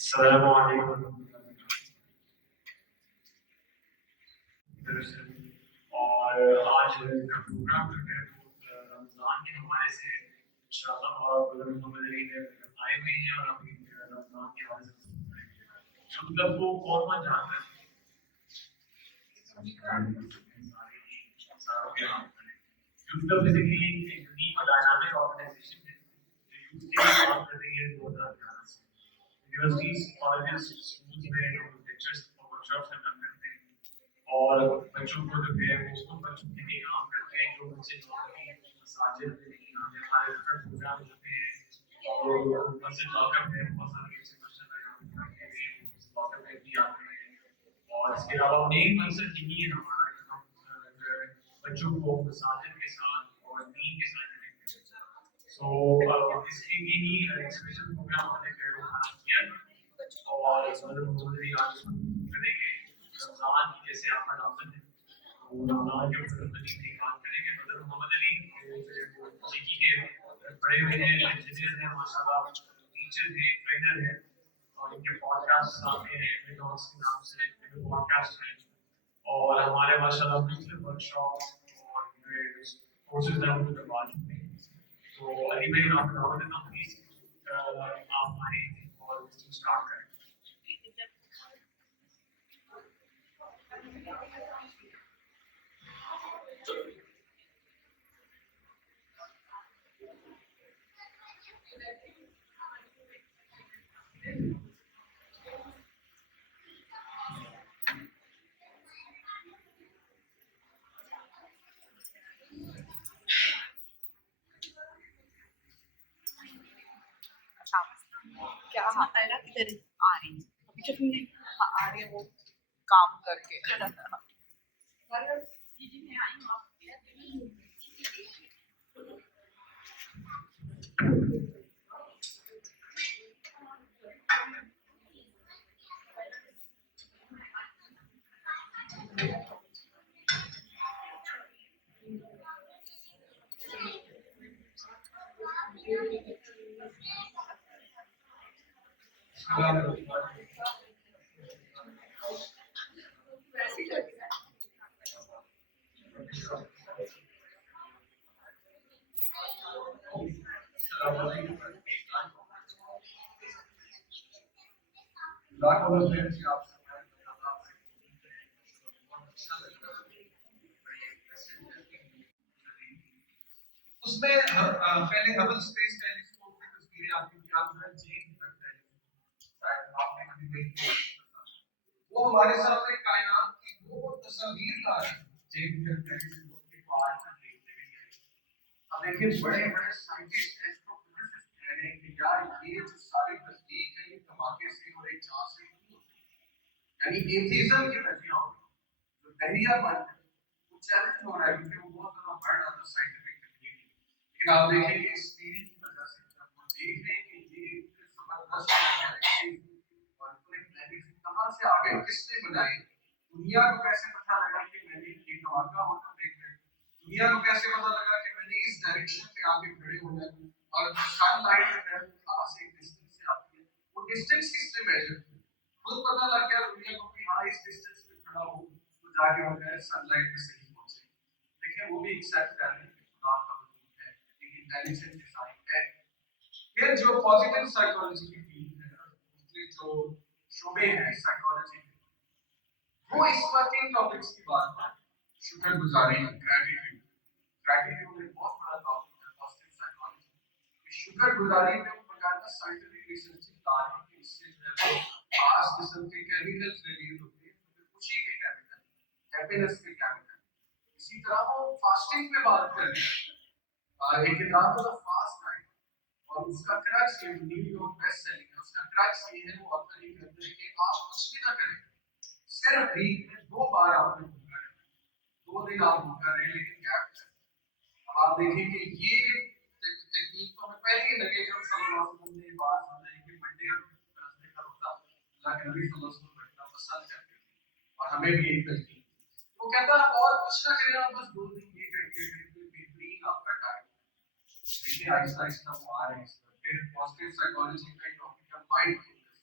السلام علیکم ورحمۃ اللہ وبرکاتہ۔ اور آج کا پروگرام جو ہے وہ رمضان کے حوالے سے انشاءاللہ اور غلام محمد علی آئے ہوئے ہیں اور ابھی رمضان کے حوالے سے مطلب وہ کون جانتا ہے یوتھ بیسیکلی ایک یونیک اور ڈائنامک آرگنائزیشن ہے جو یوتھ کے لیے کام کر رہی ہے 2011 سے یونیورسٹیز کالجز اسکولز میں لیکچرز اور ورکشاپس کنڈکٹ کرتے ہیں اور بچوں کو جو ہے وہ ان بچوں کے لیے کام کرتے ہیں جو بچے نارملی مساجد میں نہیں آتے ہمارے ڈفرنٹ پروگرام ہوتے ہیں اور مسجد واقف ہے بہت سارے ایسے مسجد ہیں واقف میں بھی آتے ہیں اور اس کے علاوہ مین مقصد یہی ہے ہمارا کہ ہم بچوں کو مساجد کے ساتھ اور دین کے ساتھ کنیکٹ کریں سو اس کے لیے ہی ایک اسپیشل پروگرام ہم نے جو ہے وہ کھڑا کیا اور محمد علی آج کریں گے رمضان کی جیسے آمد آمد ہے تو رمضان کے اوپر محمد علی کام کریں گے مطلب محمد علی جی کے پڑھے ہوئے ہیں انجینئر ہیں ماشاء اللہ ٹیچر ہیں ٹرینر ہیں اور ان کے پوڈ کاسٹ آتے ہیں میڈوس کے نام سے پوڈ کاسٹ ہیں اور ہمارے ماشاء اللہ مختلف ورک شاپ اور کورسز ہیں وہ کروا چکے ہیں تو علی بھائی میں آپ کو دعوت دیتا ہوں پلیز آپ آئیں اور اسٹارٹ کریں کیا ہاں ادھر آ رہی ہیں ابھی تک نہیں ہاں آ رہی ہے وہ کام کر کے اس میں پہلے ہبل اسپیس ٹیلیسکوپ کی تصویریں آتی تھیں آپ جو ہے جیمز ویب ٹیلیسکوپ شاید آپ نے کبھی دیکھی ہو وہ ہمارے سامنے کائنات کی وہ تصاویر لا رہے ہیں جیمز ویب ٹیلیسکوپ کے پارٹ میں دیکھتے ہوئے اب دیکھیے بڑے بڑے سائنٹسٹ ایسٹروفزسسٹ کہہ رہے ہیں کہ یار یہ جو ساری تصدیق ہے یہ دھماکے سے اور ایک چاند سے نہیں ہوتی یعنی ایتھیزم کی نفی ہوگی جو دہریہ بن ہے وہ چیلنج ہو رہا ہے کیونکہ وہ بہت زیادہ بڑھ رہا تھا سائنٹیفک کمیونٹی لیکن آپ دیکھیں کہ اس ٹیوی کی وجہ سے جب وہ دیکھ رہے ہیں کہ یہ زبردست گیلیکسی اور پورے پلانیٹ کہاں سے آ گئے کس نے بنائے دنیا کو کیسے پتہ لگا کہ میں نے یہ دھماکہ ہوتا دیکھ رہے دنیا کو کیسے پتہ لگا کہ میں نے اس ڈائریکشن میں آگے کھڑے ہونا ہے اور سن لائٹ جو ہے خاص ایک ڈسٹینس سے آتی ہے وہ ڈسٹینس کس نے میجر کی خود پتہ لگ گیا دنیا کو کہ ہاں اس ڈسٹینس پہ کھڑا ہو تو جا کے ہو جائے سن لائٹ میں صحیح پہنچے دیکھیں وہ بھی ایکسیپٹ کر رہے ہیں کہ خدا کا وجود ہے ایک انٹیلیجنٹ ڈیزائن ہے پھر جو پازیٹیو سائیکالوجی کی فیلڈ ہے مختلف جو شعبے ہیں سائیکالوجی کے وہ اس وقت ان ٹاپکس کی بات کریں شکر گزاری گریٹیٹیوڈ گریٹیٹیوڈ ایک بہت بڑا ٹاپک ہے پازیٹیو سائیکالوجی شکر گزاری میں باقاعدہ سائنٹیفک ریسرچ تاریخ کے اس سے جو ہے خاص قسم کے کیمیکلز ریلیز ہوتے ہیں جو خوشی کے کیمیکل ہیپینس کے کیمیکل اسی طرح وہ فاسٹنگ پہ بات کر رہے ہیں ایک کتاب ہے فاسٹ نائٹ اور اس کا کرکس یہ نیو یارک بیسٹ سیلنگ ہے اس کا کرکس یہ ہے وہ آتھر یہ کہتے ہیں کہ آپ کچھ بھی نہ کریں صرف ویک میں 2 بار آپ نے بھوکا رہنا 2 دن آپ بھوکا رہیں لیکن گیپ کریں اب آپ دیکھیں کہ یہ تکنیک تو ہمیں پہلے ہی لگے کہ صلی اللہ علیہ وسلم نے یہ بات سمجھائی کہ منڈے اور تھرسڈے کا روزہ اللہ کے نبی صلی اللہ علیہ وسلم رکھنا پسند کرتے تھے اور ہمیں بھی ایک تلقین وہ کہتا ہے اور کچھ نہ کریں آپ بس 2 دن یہ کریے کہ بہترین آپ کا ٹائم دیکھیں آہستہ آہستہ وہ آ رہے ہیں پھر پازیٹیو سائیکالوجی کا ایک ٹاپک ہے مائنڈ فلنس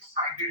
excited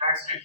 that's it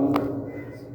1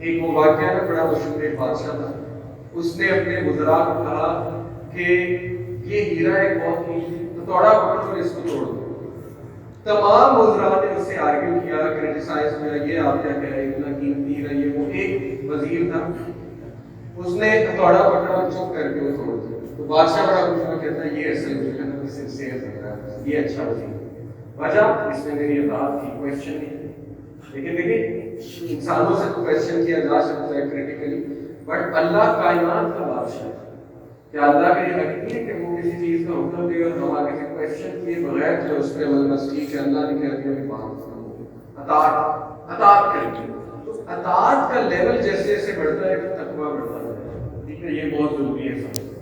ایک وہ واقعہ ہے بڑا مشہور، ایک بادشاہ تھا، اس نے اپنے وزراء کو کہا کہ یہ ہیرا ایک بہت قیمتی ہتھوڑا پکڑو اور اس کو توڑ دو۔ تمام وزراء نے اس سے آرگیو کیا، کرٹیسائز کیا، یہ آپ کیا کہہ رہے ہیں اتنا قیمتی ہیرا یہ وہ۔ ایک وزیر تھا، اس نے ہتھوڑا پکڑا اور چپ کر کے وہ توڑ دیا۔ تو بادشاہ بڑا خوش ہوا، کہتا ہے یہ اصل مجھے سنسیئر لگ رہا ہے، یہ اچھا وزیر ہے۔ وجہ اس میں میری اطاعت کی، کویشچن نہیں۔ لیکن دیکھیں انسانوں سے تو کویشچن کیا جا سکتا ہے کریٹیکلی، بٹ اللہ کائنات کا بادشاہ ہے، کیا اللہ کا یہ حق نہیں ہے کہ وہ کسی چیز کا حکم دے اور ہم آگے سے کویشچن کیے بغیر جو اس پہ عمل بس ٹھیک ہے اللہ نے کہہ دیا کہ بات اطاعت کریں۔ تو اطاعت کا لیول جیسے جیسے بڑھتا ہے کہ تقویٰ بڑھتا ہے، ٹھیک ہے، یہ بہت ضروری ہے سمجھنا۔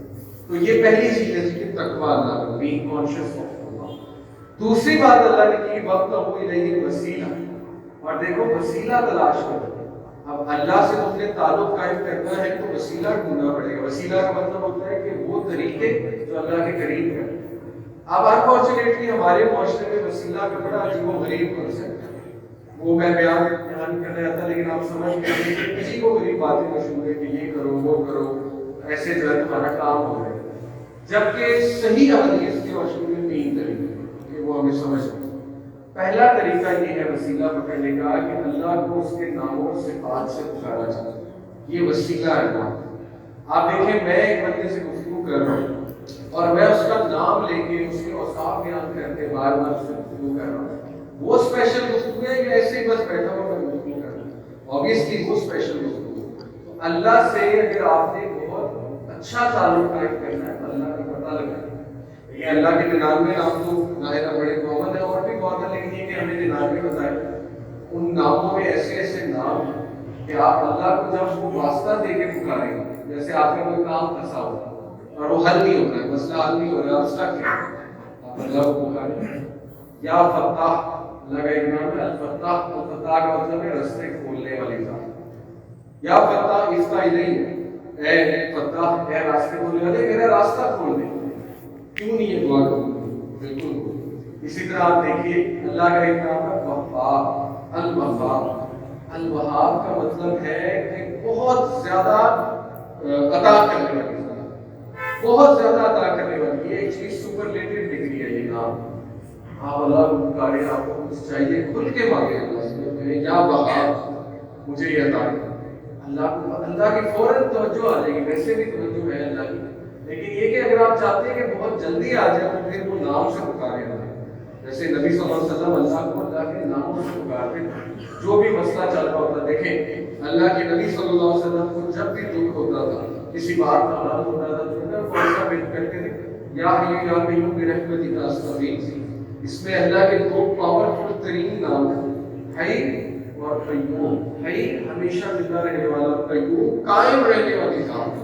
تو یہ پہلی چیز ہے کہ تقویٰ اللہ کا، بینگ کانشیس آف اللہ۔ دوسری بات اللہ نے کی وقت ہو الیہ وسیلہ، اور دیکھو وسیلہ تلاش کرو۔ اب اللہ سے تم نے تعلق قائم کرنا ہے تو وسیلہ ڈھونڈنا پڑے گا۔ وسیلہ کا مطلب ہوتا ہے کہ وہ طریقے جو اللہ کے قریب ہیں۔ اب انفارچونیٹلی ہمارے معاشرے میں وسیلہ کا بڑا عجیب و غریب کنسیپٹ ہے، وہ میں بیان نہیں کرنا چاہتا، لیکن آپ سمجھ گئے کہ عجیب و غریب باتیں مشہور ہے کہ یہ کرو وہ کرو، ایسے جو ہے تمہارا کام ہو جائے، جبکہ صحیح حدیث کے روشنی میں تین طریقے کہ وہ ہمیں سمجھ سکتے۔ پہلا طریقہ یہ ہے وسیلہ پکڑنے کا کہ اللہ کو اس کے ناموں اور صفات سے پکارا جائے، یہ وسیلہ ہے نام۔ آپ دیکھیں میں ایک بندے سے گفتگو کر رہا ہوں اور میں اس کا نام لے کے اس کے اوصاف بیان کر کے بار بار اس سے گفتگو کر رہا ہوں، وہ اسپیشل گفتگو ہے یا ایسے ہی بس بیٹھا ہوا میں گفتگو کر رہا ہوں؟ آبویسلی وہ اسپیشل گفتگو ہے۔ تو اللہ سے اگر آپ نے بہت اچھا تعلق قائم کرنا ہے تو اللہ کا پتہ لگانا ہے۔ یہ اللہ کے 99 نام تو ظاہر بڑے کامن ہیں اور بھی بہت ہے، لیکن یہ کہ ہمیں 99 بتائے، ان ناموں میں ایسے ایسے نام ہیں کہ آپ اللہ کو جب وہ واسطہ دے کے پکاریں گے، جیسے آپ کا کوئی کام پھنسا ہو اور وہ حل نہیں ہو رہا ہے، مسئلہ حل نہیں ہو رہا ہے، آپ اسٹک ہیں، آپ اللہ کو پکاریں یا فتاح، اللہ کا ایک نام ہے الفتاح۔ الفتاح کا مطلب ہے رستے کھولنے والی ذات، یا فتاح اس کا ہی نہیں ہے، اے فتاح اے راستے کھولنے والے، میرا راستہ کھول دے، کیوں نہیں یہ دعا کروں؟ بالکل۔ اسی طرح آپ دیکھیے اللہ کا ایک نام ہے وہاب، الوہاب۔ الوہاب کا مطلب ہے کہ بہت زیادہ عطا کرنے والی ذات، بہت زیادہ عطا کرنے والی، یہ ایک چیز سپرلیٹو ڈگری ہے یہ نام۔ آپ اللہ کو پکاریں، آپ کو کچھ چاہیے کھل کے مانگیں اللہ سے، کہیں یا وہاب مجھے یہ عطا کر۔ اللہ کو اللہ کی فوراً توجہ آ جائے گی، ویسے بھی توجہ ہے اللہ کی، لیکن یہ کہ اگر آپ چاہتے ہیں کہ بہت جلدی آ جائے تو پھر وہ نام سے پکارے اللہ، جیسے نبی صلی اللہ علیہ وسلم اللہ کو اللہ کے ناموں سے پکارتے تھے جو بھی مسئلہ چل رہا ہوتا۔ دیکھیں اللہ کے نبی صلی اللہ علیہ وسلم کو جب بھی دکھ ہوتا تھا، کسی بات کا حال ہوتا تھا تو کون سا بیت کرتے تھے، یا حی یا قیوم برحمتک استغیث۔ اس میں اللہ کے دو پاورفل ترین نام ہیں، حی اور قیوم۔ حی ہمیشہ زندہ رہنے والا، قیوم قائم رہنے والی ذات۔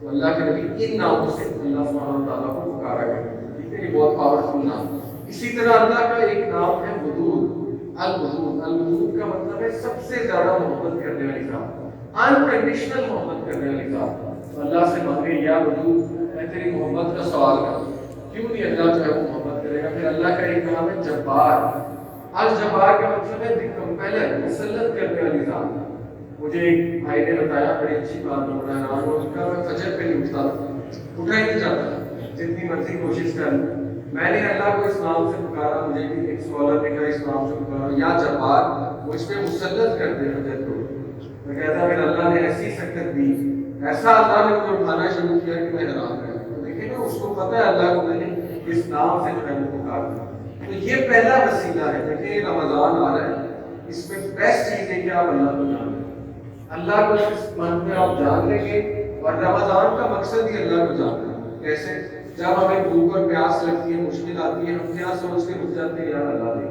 تو اللہ کے نبی ان ناموں سے اللہ سبحانہ تعالیٰ کو پکارا کرتے ہیں، ٹھیک ہے، یہ بہت پاورفل نام۔ اسی طرح اللہ کا ایک نام ہے ودود، الودود۔ الودود کا مطلب ہے سب سے زیادہ محبت کرنے والی ذات، انکنڈیشنل محبت کرنے والی ذات۔ تو اللہ سے مانگے یا ودود میں تیری محبت کا سوال کروں، کیوں نہیں اللہ جو ہے وہ محبت کرے گا۔ پھر اللہ کا ایک نام ہے جبار۔ الجبار کا مطلب ہے دی کمپیلر، مسلط کرنے والی ذات۔ مجھے ایک بھائی نے بتایا بڑی اچھی بات، بڑا حیران ہوا، اس کا میں فجر پہ نہیں اٹھتا تھا، اٹھا ہی نہیں جاتا جتنی مرضی کوشش کر لوں۔ میں نے اللہ کو اس نام سے پکارا، مجھے بھی ایک اسکالر نے کہا اس نام سے پکارا یا جبار، مجھ پہ مسلط کر دے فجر کو۔ میں کہتا پھر اللہ نے ایسی سکت دی، ایسا اللہ نے مجھے اٹھانا شروع کیا کہ میں حیران رہا۔ تو دیکھیں نا اس کو پتہ ہے اللہ کو میں نے اس نام سے جو ہے وہ پکارا۔ تو یہ پہلا وسیلہ ہے۔ دیکھیں رمضان آ رہا ہے، اس میں بیسٹ چیز ہے کہ آپ اللہ کو جانیں، اللہ کو اس منتھ میں آپ جان لیں گے۔ اور رمضان کا مقصد ہی اللہ کو جاننا ہے۔ کیسے؟ جب ہمیں بھوک اور پیاس لگتی ہے، مشکل آتی ہے، ہم کیا سوچ کے رک جاتے ہیں یار اللہ دے،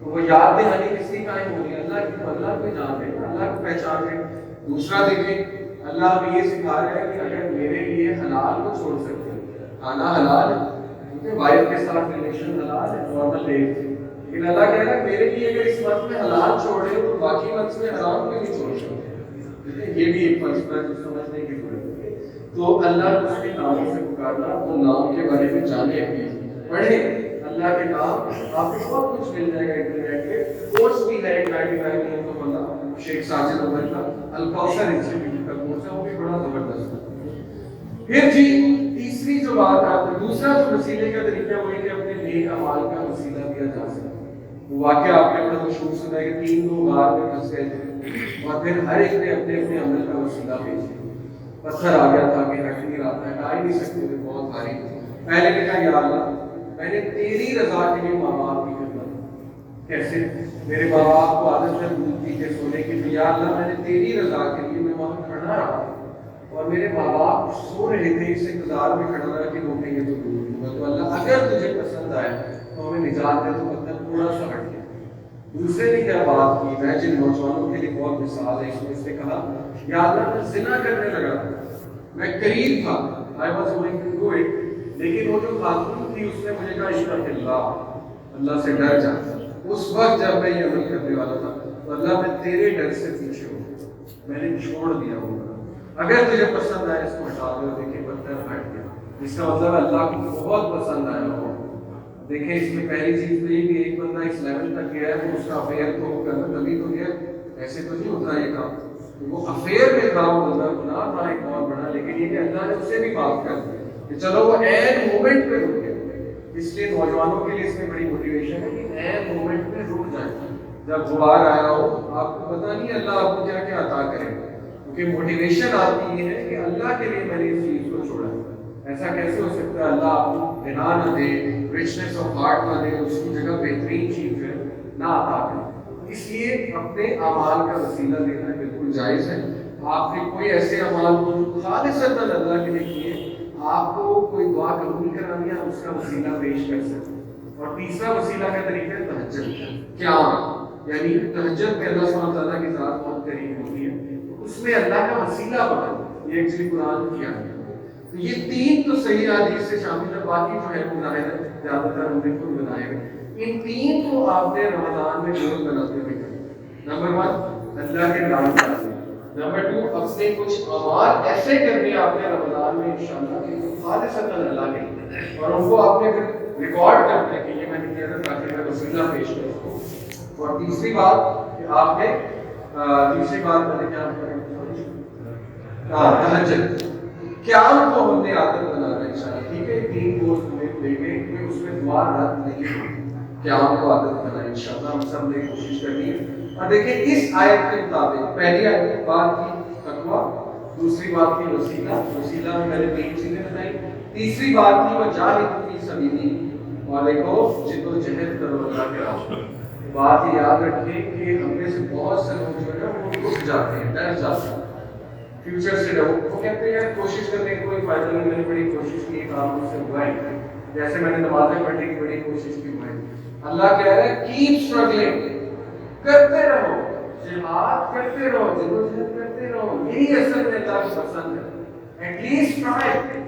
تو وہ یاد دہانی کس کی قائم ہوگی؟ اللہ کی۔ اللہ کو جان لیں، اللہ کو پہچان لیں۔ دوسرا دیکھیں اللہ ہمیں یہ سکھا رہا ہے کہ اگر میرے لیے حلال کو چھوڑ سکتے ہیں، کھانا حلال ہے، ٹھیک ہے، وائف کے ساتھ ریلیشن حلال ہے، نارمل ڈے، لیکن اللہ کہہ رہا ہے میرے لیے اگر اس منتھ میں حلال چھوڑ رہے ہو تو باقی منتھ میں حرام کیوں نہیں چھوڑ سکتے؟ یہ بھی ایک فلسفہ ہے جو سمجھنے کی ضرورت ہے۔ تو اللہ کو اس کے ناموں سے پکارنا، وہ نام کے بارے میں جانیں، پڑھیں اللہ کے نام، آپ کو بہت کچھ مل جائے گا انٹرنیٹ پہ، کورس بھی ہے 99 نیمز آف اللہ، شیخ ساجد عمر کا الکوثر انسٹیٹیوٹ کا کورس ہے، وہ بھی بڑا زبردست ہے۔ پھر جی تیسری جو بات آپ دوسرا جو وسیلے کا طریقہ وہ ہے کہ اپنے نیک اعمال کا وسیلہ دیا جا سکتا ہے۔ وہ واقعہ آپ نے بڑا مشہور سنا ہے کہ 3 لوگ غار میں پھنس گئے تھے اور پھر ہر ایک نے اپنے اپنے عمل کا وسیلہ پیش کیا۔ پتھر آ گیا تھا کہ ہٹ نہیں رہا تھا، ہٹا ہی نہیں سکتے تھے، بہت بھاری تھے۔ پہلے نے کہا یا اللہ میں نے تیری رضا کے لیے ماں باپ کی خدمت، کیسے میرے ماں باپ کو عادت ہے دودھ پی کے سونے کی، تو یا اللہ میں نے تیری رضا کے لیے میں وہاں کھڑا رہا اور میرے ماں باپ سو رہے تھے، اس انتظار میں کھڑا رہا کہ روکیں گے تو دودھ دوں گا، تو اللہ اگر تجھے پسند آئے تو ہمیں نجات دے، تو پتھر تھوڑا سا ہٹ گیا۔ دوسرے نے کیا بات کی، میں جن نوجوانوں کے لیے بہت مثال ہے، اس نے کہا یا اللہ میں زنا کرنے لگا تھا، میں قریب تھا، I was going to do it، لیکن وہ جو خاتون تھی اس نے مجھے کہا اشتغ اللہ، اللہ سے ڈر جا۔ اس وقت جب میں یہ عمل کرنے والا تھا تو اللہ میں تیرے ڈر سے پیچھے ہو گیا، میں نے چھوڑ دیا ہوگا، اگر تجھے پسند آئے اس کو ہٹا دو۔ دیکھیں پتھر ہٹ گیا، اس کا مطلب اللہ کو بہت پسند آیا ہو۔ دیکھیں اس میں پہلی چیز تو یہ کہ ایک بندہ اس لیول تک گیا ہے تو اس کا افیئر تو کرنا تبھی تو گیا، ایسے تو نہیں ہوتا یہ کام۔ وہ افیئر میں تھا، وہ بندہ گناہ تھا ایک بہت بڑا، لیکن یہ کہ اللہ نے اسے بھی معاف کر دیا کہ چلو وہ عین مومنٹ پہ رک گیا۔ اس لیے نوجوانوں کے لیے اس میں بڑی موٹیویشن ہے کہ عین مومنٹ پہ رک جائیں، جب غبار آیا ہو آپ کو پتہ نہیں اللہ آپ کو کیا کیا عطا کرے گا، کیونکہ موٹیویشن آتی یہ ہے کہ اللہ کے لیے میں نے اس چیز کو چھوڑا۔ ایسا کیسے ہو سکتا ہے اللہ آپ کو غنا نہ دے، رچنس آف ہارٹ نہ دے، اس کی جگہ بہترین چیز ہے نہ عطا کرے۔ اس لیے اپنے اعمال کا وسیلہ دینا بالکل جائز ہے۔ آپ نے کوئی ایسے اعمال کو جو خالصتاً اللہ کے لیے کیے، آپ کو کوئی دعا قبول کرانی ہے، اس کا وسیلہ پیش کر سکتے ہیں۔ اور تیسرا وسیلہ کا طریقہ ہے تہجد، قیام، یعنی تہجد میں اللہ سبحانہ تعالیٰ کی ذات بہت قریب ہوتی ہے، تو اس میں اللہ کا وسیلہ بنانا، یہ ایکچولی قرآن کیا ہے۔ تو یہ 3 تو صحیح حدیث سے شامل ہے، باقی جو ہے وہ ظاہر ہے زیادہ تر ہم نے خود بنائے ہوئے۔ ان 3 کو آپ نے رمضان میں ضرور بناتے ہوئے کرنا۔ نمبر 1 اللہ کے نام کرنا، نمبر 2 اپنے کچھ اعمال ایسے کرنے آپ نے رمضان میں انشاءاللہ کہ خالصتاً اللہ کے لیے، اور ان کو آپ نے پھر ریکارڈ کرنا ہے کہ یہ میں نے کیا تھا تاکہ میں وسیلہ پیش کروں۔ اور تیسری بات کہ آپ نے تیسری بات میں نے کیا تہجد، قیام کو ہم نے عادت بنانا ہے انشاءاللہ، ٹھیک ہے؟ 3 کورس میں لے کے کہ اس میں دعا رد نہیں ہوتی، قیام کو عادت بنانا انشاءاللہ ہم سب نے کوشش کرنی ہے۔ اور دیکھیں اس آیت کے مطابق پہلی آیت کی بات کی تقویٰ، دوسری بات کی وسیلہ میں نے 3 چیزیں بتائی، تیسری بات کی وجاہدوا فی سبیلہ، اور دیکھو جدوجہد کرو اللہ کے راستے میں۔ بات یہ یاد رکھیں کہ ہم میں سے بہت سے لوگ جو ہے وہ رک جاتے ہیں، ڈر جاتے ہیں، فیوچر سے ڈرو، وہ کہتے ہیں کوشش کرنے کا کوئی فائدہ نہیں، میں نے بڑی کوشش کی، کام مجھ سے ہوا ہی نہیں، جیسے میں نے نمازیں پڑھنے کی بڑی کوشش کی ہوئی۔ اللہ کہہ رہا ہے کیپ اسٹرگلنگ، کرتے رہو، جہاد کرتے رہو، جدوجہد کرتے رہو، یہی اصل میں اللہ کو پسند ہے۔ ایٹ لیسٹ ٹرائی،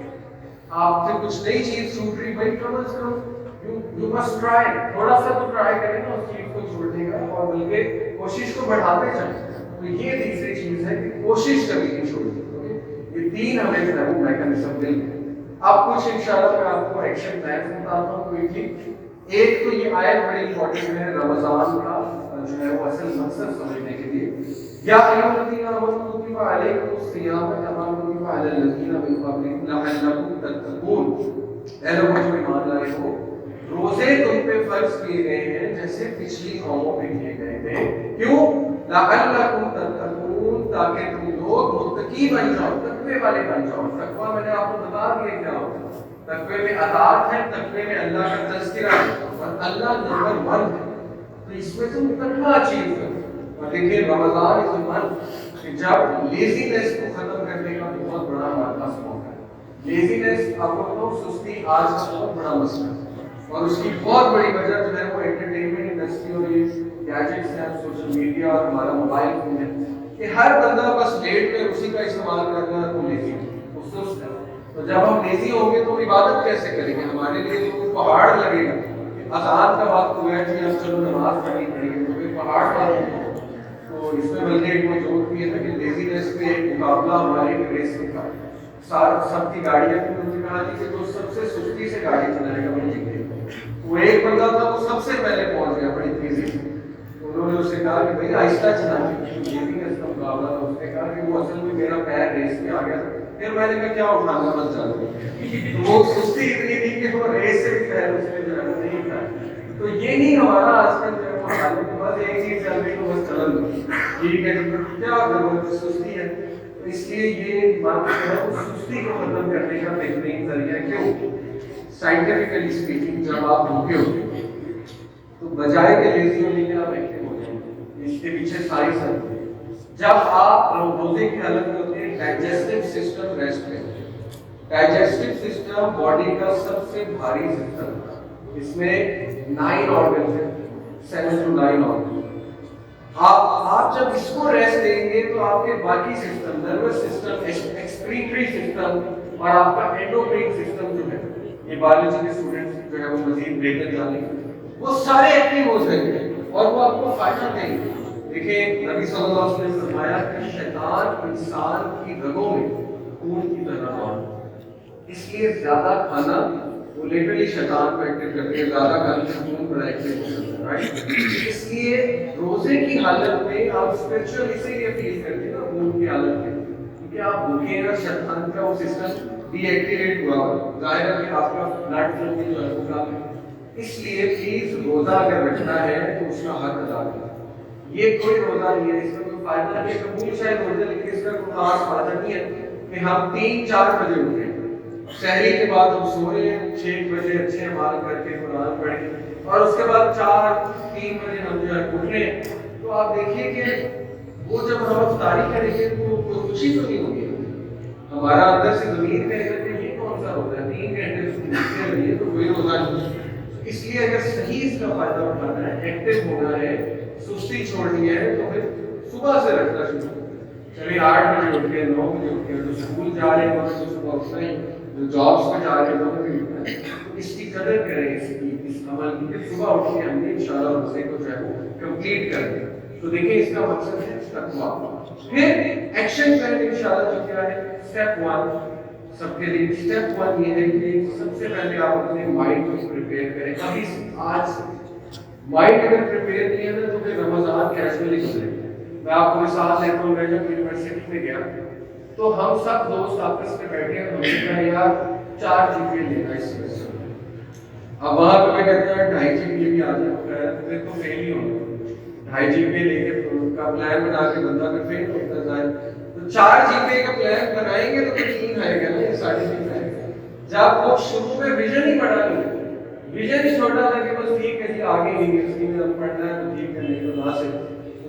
آپ سے کچھ نئی چیز چھوٹ رہی بھائی کم از کم یو مسٹ ٹرائی، تھوڑا سا تو ٹرائی کریں نا اس چیز کو چھوڑنے کا، اور بلکہ کوشش کو بڑھاتے جائیں۔ تو یہ تیسری چیز ہے کہ کوشش کبھی نہیں چھوڑنی۔ یہ 3 ہمیں جو ہے وہ میکانزم مل گئے۔ اب کچھ انشاءاللہ میں آپ کو ایکشن پلان بتاتا ہوں کوئکلی۔ ایک تو یہ آیت بڑی امپورٹنٹ ہے رمضان کا جو ہے وہ اصل مقصد سمجھنے کے لیے، یا ایھا الذین آمنوا کتب علیکم الصیام کما کتب علی الذین من قبلکم لعلکم تتقون، اے لوگوں جو ایمان لائے ہو، روزے تم پہ فرض کیے گئے ہیں جیسے پچھلی قوموں پہ کیے گئے تھے، کیوں؟ لعلکم تتقون، تاکہ تم لوگ متقی بن جاؤ، تقوی والے بن جاؤ۔ تقوی میں نے آپ کو بتا دیا کیا ہوتا ہے، تقوی میں اطاعت ہے، تقوی میں اللہ کا تذکرہ ہے، اور اللہ نمبر 1 ہے، تو اس میں تم تقوی اچیو کرو۔ اور دیکھیں رمضان اس منتھ کہ جب لیزینس کو ختم کرنے کا بہت بڑا ہمارے پاس موقع ہے۔ لیزینس آپ کو سستی آج کا بہت بڑا مسئلہ ہے، اور اس کی بہت بڑی وجہ جو ہے وہ انٹرٹینمنٹ انڈسٹری اور یہ گیجٹس ہیں، سوشل میڈیا اور ہمارا موبائل فون ہے، کہ ہر بندہ بس لیٹ کر اسی کا استعمال کرنا ہے، تو لیزی ہے، وہ سست ہے۔ تو جب ہم لیزی ہوں گے تو عبادت کیسے کریں گے؟ ہمارے لیے تو پہاڑ لگے گا، اذان کا وقت ہوا ہے کہ اب چلو نماز پڑھنی پڑے گی، تو پھر پہاڑ والوں کو تو اس میں بلکہ ایک موجود بھی ہے کہ لیزینس پہ ایک مقابلہ ہماری ریس میں تھا، سب کی گاڑیاں بھی انہوں نے کہا کہ جو سب سے سستی سے گاڑی چلائے گا وہ جیتے گا۔ وہ ایک بندہ تھا وہ سب سے پہلے پہنچ گیا بڑی تیزی سے، تو انہوں نے اس سے کہا کہ بھائی آہستہ چلانے کی، یہ بھی اس کا مقابلہ تھا. اس نے کہا کہ وہ اصل میں میرا پیر ریس میں آ گیا تھا. پھر میں نے کہا کیا اٹھانا مت چالو. تو وہ سستی اتنی تھی کہ وہ ریس سے بھی پیر اس نے جو ہے نہیں اٹھایا. تو یہ نہیں ہمارا آج کل جو ہے وہ حال ہے کہ بس ایک چیز چل رہی تو بس چل دو ٹھیک ہے کیا ضرورت سستی ہے. تو اس لیے یہ بات جو ہے وہ سستی کو ختم کرنے کا بہترین ذریعہ ہے. کیوں؟ سائنٹیفکلی اسپیکنگ جب آپ بھوکے ہوتے ہیں تو بجائے کہ لیزی ہونے کے آپ ایکٹیو ہو جائیں. اس کے پیچھے سائنس ہے. جب آپ روزے کی حالت میں ہوتے ہیں ڈائجسٹو سسٹم ریسٹ میں. ڈائجسٹو سسٹم باڈی کا سب سے بھاری سسٹم ہے. اس میں 9 آرگنز ہیں, 7 to 9 آرگنز. آپ جب اس کو ریسٹ دیں گے تو آپ کے باقی system, nervous system, excretory system اور آپ کا اینڈوکرائن سسٹم جو ہے, یہ بایولوجی کے اسٹوڈنٹس جو ہے وہ مزید بہتر جانیں گے, وہ سارے ایکٹیو ہو جائیں گے اور وہ آپ کو فائدہ دیں گے. دیکھیں نبی صلی اللہ علیہ وسلم نے فرمایا کہ شیطان انسان کی رگوں میں خون کی طرح دوڑتا ہے, اس لیے زیادہ کھانا وہ لٹرلی شیطان کو ایکٹیو کرتے ہیں. زیادہ کھانے سے خون بڑا ایکٹیو ہو جاتا ہے رائٹ. اس لیے روزے کی حالت میں آپ اسپرچل اسی لیے فیل کرتے ہیں نا خون کی حالت میں, کیونکہ آپ بھوکے ہیں اور شیطان کا وہ سسٹم ڈی ایکٹیویٹ ہوا ہوا, ظاہر ہے کہ آپ کا بلڈ فلو بھی جو ہے وہ کام ہے. اس لیے پلیز روزہ اگر رکھنا ہے تو اس کا حق ادا کریں. یہ کوئی روزہ نہیں ہے, اس کا کوئی فائدہ نہیں ہے. قبول شاید ہو جائے لیکن اس کا کوئی خاص فائدہ نہیں ہے کہ ہم 3-4 بجے اٹھیں, سحری کے بعد ہم سو رہے ہیں, 6 بجے اچھے مال کر کے قرآن پڑھیں اور اس کے بعد 4-3 بجے ہم جو ہے اٹھ رہے ہیں. تو آپ دیکھیے کہ وہ جب ہم افطاری کریں گے تو کوئی خوشی تو نہیں ہوگی. ہمارا اندر سے ضمیر کہے گا کہ یہ کون سا روزہ ہے, 3 گھنٹے سے بھوکے رہیے تو کوئی روزہ نہیں. اس لیے اگر صحیح اس کا فائدہ اٹھانا ہے, ایکٹیو ہونا ہے, سستی چھوڑنی ہے تو پھر صبح سے رکھنا شروع کریں. چلیے 8 بجے اٹھ کے 9 بجے اٹھ کے, جو اسکول جا رہے ہیں وہاں سے صبح اٹھنا ہی, جو جابس پہ جا رہے ہیں وہاں بھی اٹھنا ہے. تو اس کی قدر کریں, اس عمل کی کہ صبح اٹھ کے ہم نے انشاءاللہ روزے کو جو ہے وہ کمپلیٹ کر دیں. تو دیکھیں اس کا مقصد ہے تقویٰ. پھر ایکشن پلان انشاءاللہ جو کیا ہے, اسٹیپ 1 سب کے لیے. اسٹیپ 1 یہ ہے کہ سب سے پہلے آپ اپنے مائنڈ کو پریپیئر کریں. ابھی سے, آج سے مائنڈ اگر پریپیئر نہیں ہے نا تو پھر رمضان کیسے گزرے. میں آپ کو مثال دیتا ہوں, میں جب یونیورسٹی میں گیا تو ہم سب دوست آپس میں بیٹھے ہیں, ہم نے کہا یار 4 GPA لینا اس سیمسٹر میں. اب وہاں پہ میں کہتا ہوں 2.5 GPA بھی آ جائے تو پھر تو فیل ہی ہونا. 2.5 GPA لے کے کا پلان بنا کے بندہ پھر فیل ہوتا جائے. تو 4 GPA کا پلان بنائیں گے تو 3 آئے گا نا, 3.5 آئے گا. جب وہ شروع میں ویژن ہی بڑا نہیں, ویژن ہی چھوٹا تھا کہ بس ٹھیک ہے جی آگے یونیورسٹی میں ہم پڑھنا ہے تو ٹھیک ہے, نہیں تو نہ سے.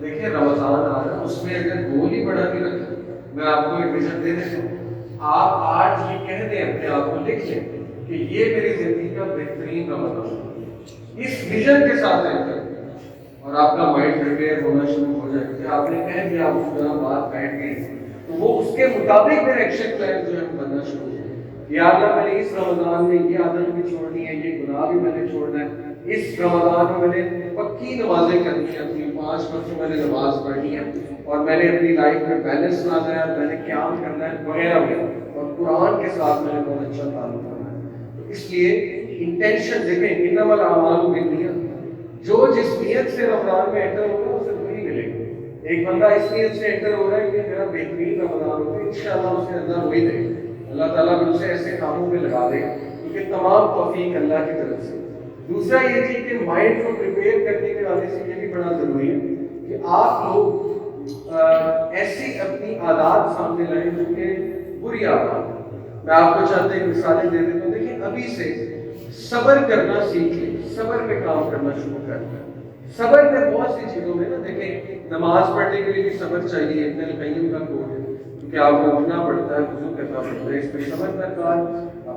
دیکھیں رمضان آ رہا ہے, اس میں اگر گول ہی بڑا نہیں رکھا, میں آپ کو ایک ویژن دے دیتا ہوں. آپ آج یہ کہہ دیں اپنے آپ کو, لکھ لیں کہ یہ میری زندگی کا بہترین رمضان ہے. اس ویژن کے ساتھ رہتے ہیں اور آپ کا مائنڈ پریپیئر ہونا شروع ہو جائے کہ آپ نے کہہ دیا, آپ کو جہاں بات بیٹھ گئی تو وہ اس کے مطابق پھر ایکشن پلان جو ہے بننا شروع ہو. یا اللہ میں نے اس رمضان میں یہ عادت بھی چھوڑنی ہے, یہ گناہ بھی میں نے چھوڑنا ہے. اس رمضان میں میں نے پکی نمازیں کرنی ہے, اپنی 5 وقت میں نے نماز پڑھنی ہے اور میں نے اپنی لائف میں بیلنس لانا ہے, میں نے قیام کرنا ہے وغیرہ وغیرہ, اور قرآن کے ساتھ میں نے بہت اچھا تعلق کرنا ہے. تو اس لیے انٹینشن دیکھیں, انما الاعمال بالنیات, جو جس نیت سے رمضان میں انٹر ہوگا اسے وہی ملے گا. ایک بندہ اس نیت سے انٹر ہو رہا ہے کہ میرا بہترین رمضان ہوگا, انشاءاللہ اس کے اندر وہی دے گا. اللہ تعالیٰ بھی اسے ایسے کاموں پہ لگا دے گا کیونکہ تمام توفیق اللہ کی طرف سے. دوسرا یہ چیز کہ مائنڈ کو پریپیئر کرنے کے حوالے سے یہ بھی بڑا ضروری ہے کہ آپ لوگ ایسی اپنی عادات سامنے لائیں جو کہ بری عادات. میں آپ کو چاہتے ہیں مثالیں دے دیتا ہوں. دیکھیں ابھی سے صبر کرنا سیکھ لیں, صبر پہ کام کرنا شروع کر دیں. صبر پہ بہت سی چیزوں میں نا, دیکھیں نماز پڑھنے کے لیے بھی صبر چاہیے. ابن القیم کا کوٹ ہے کہ آپ کو اٹھنا پڑتا ہے, وضو کرنا پڑتا ہے, اس میں صبر درکار.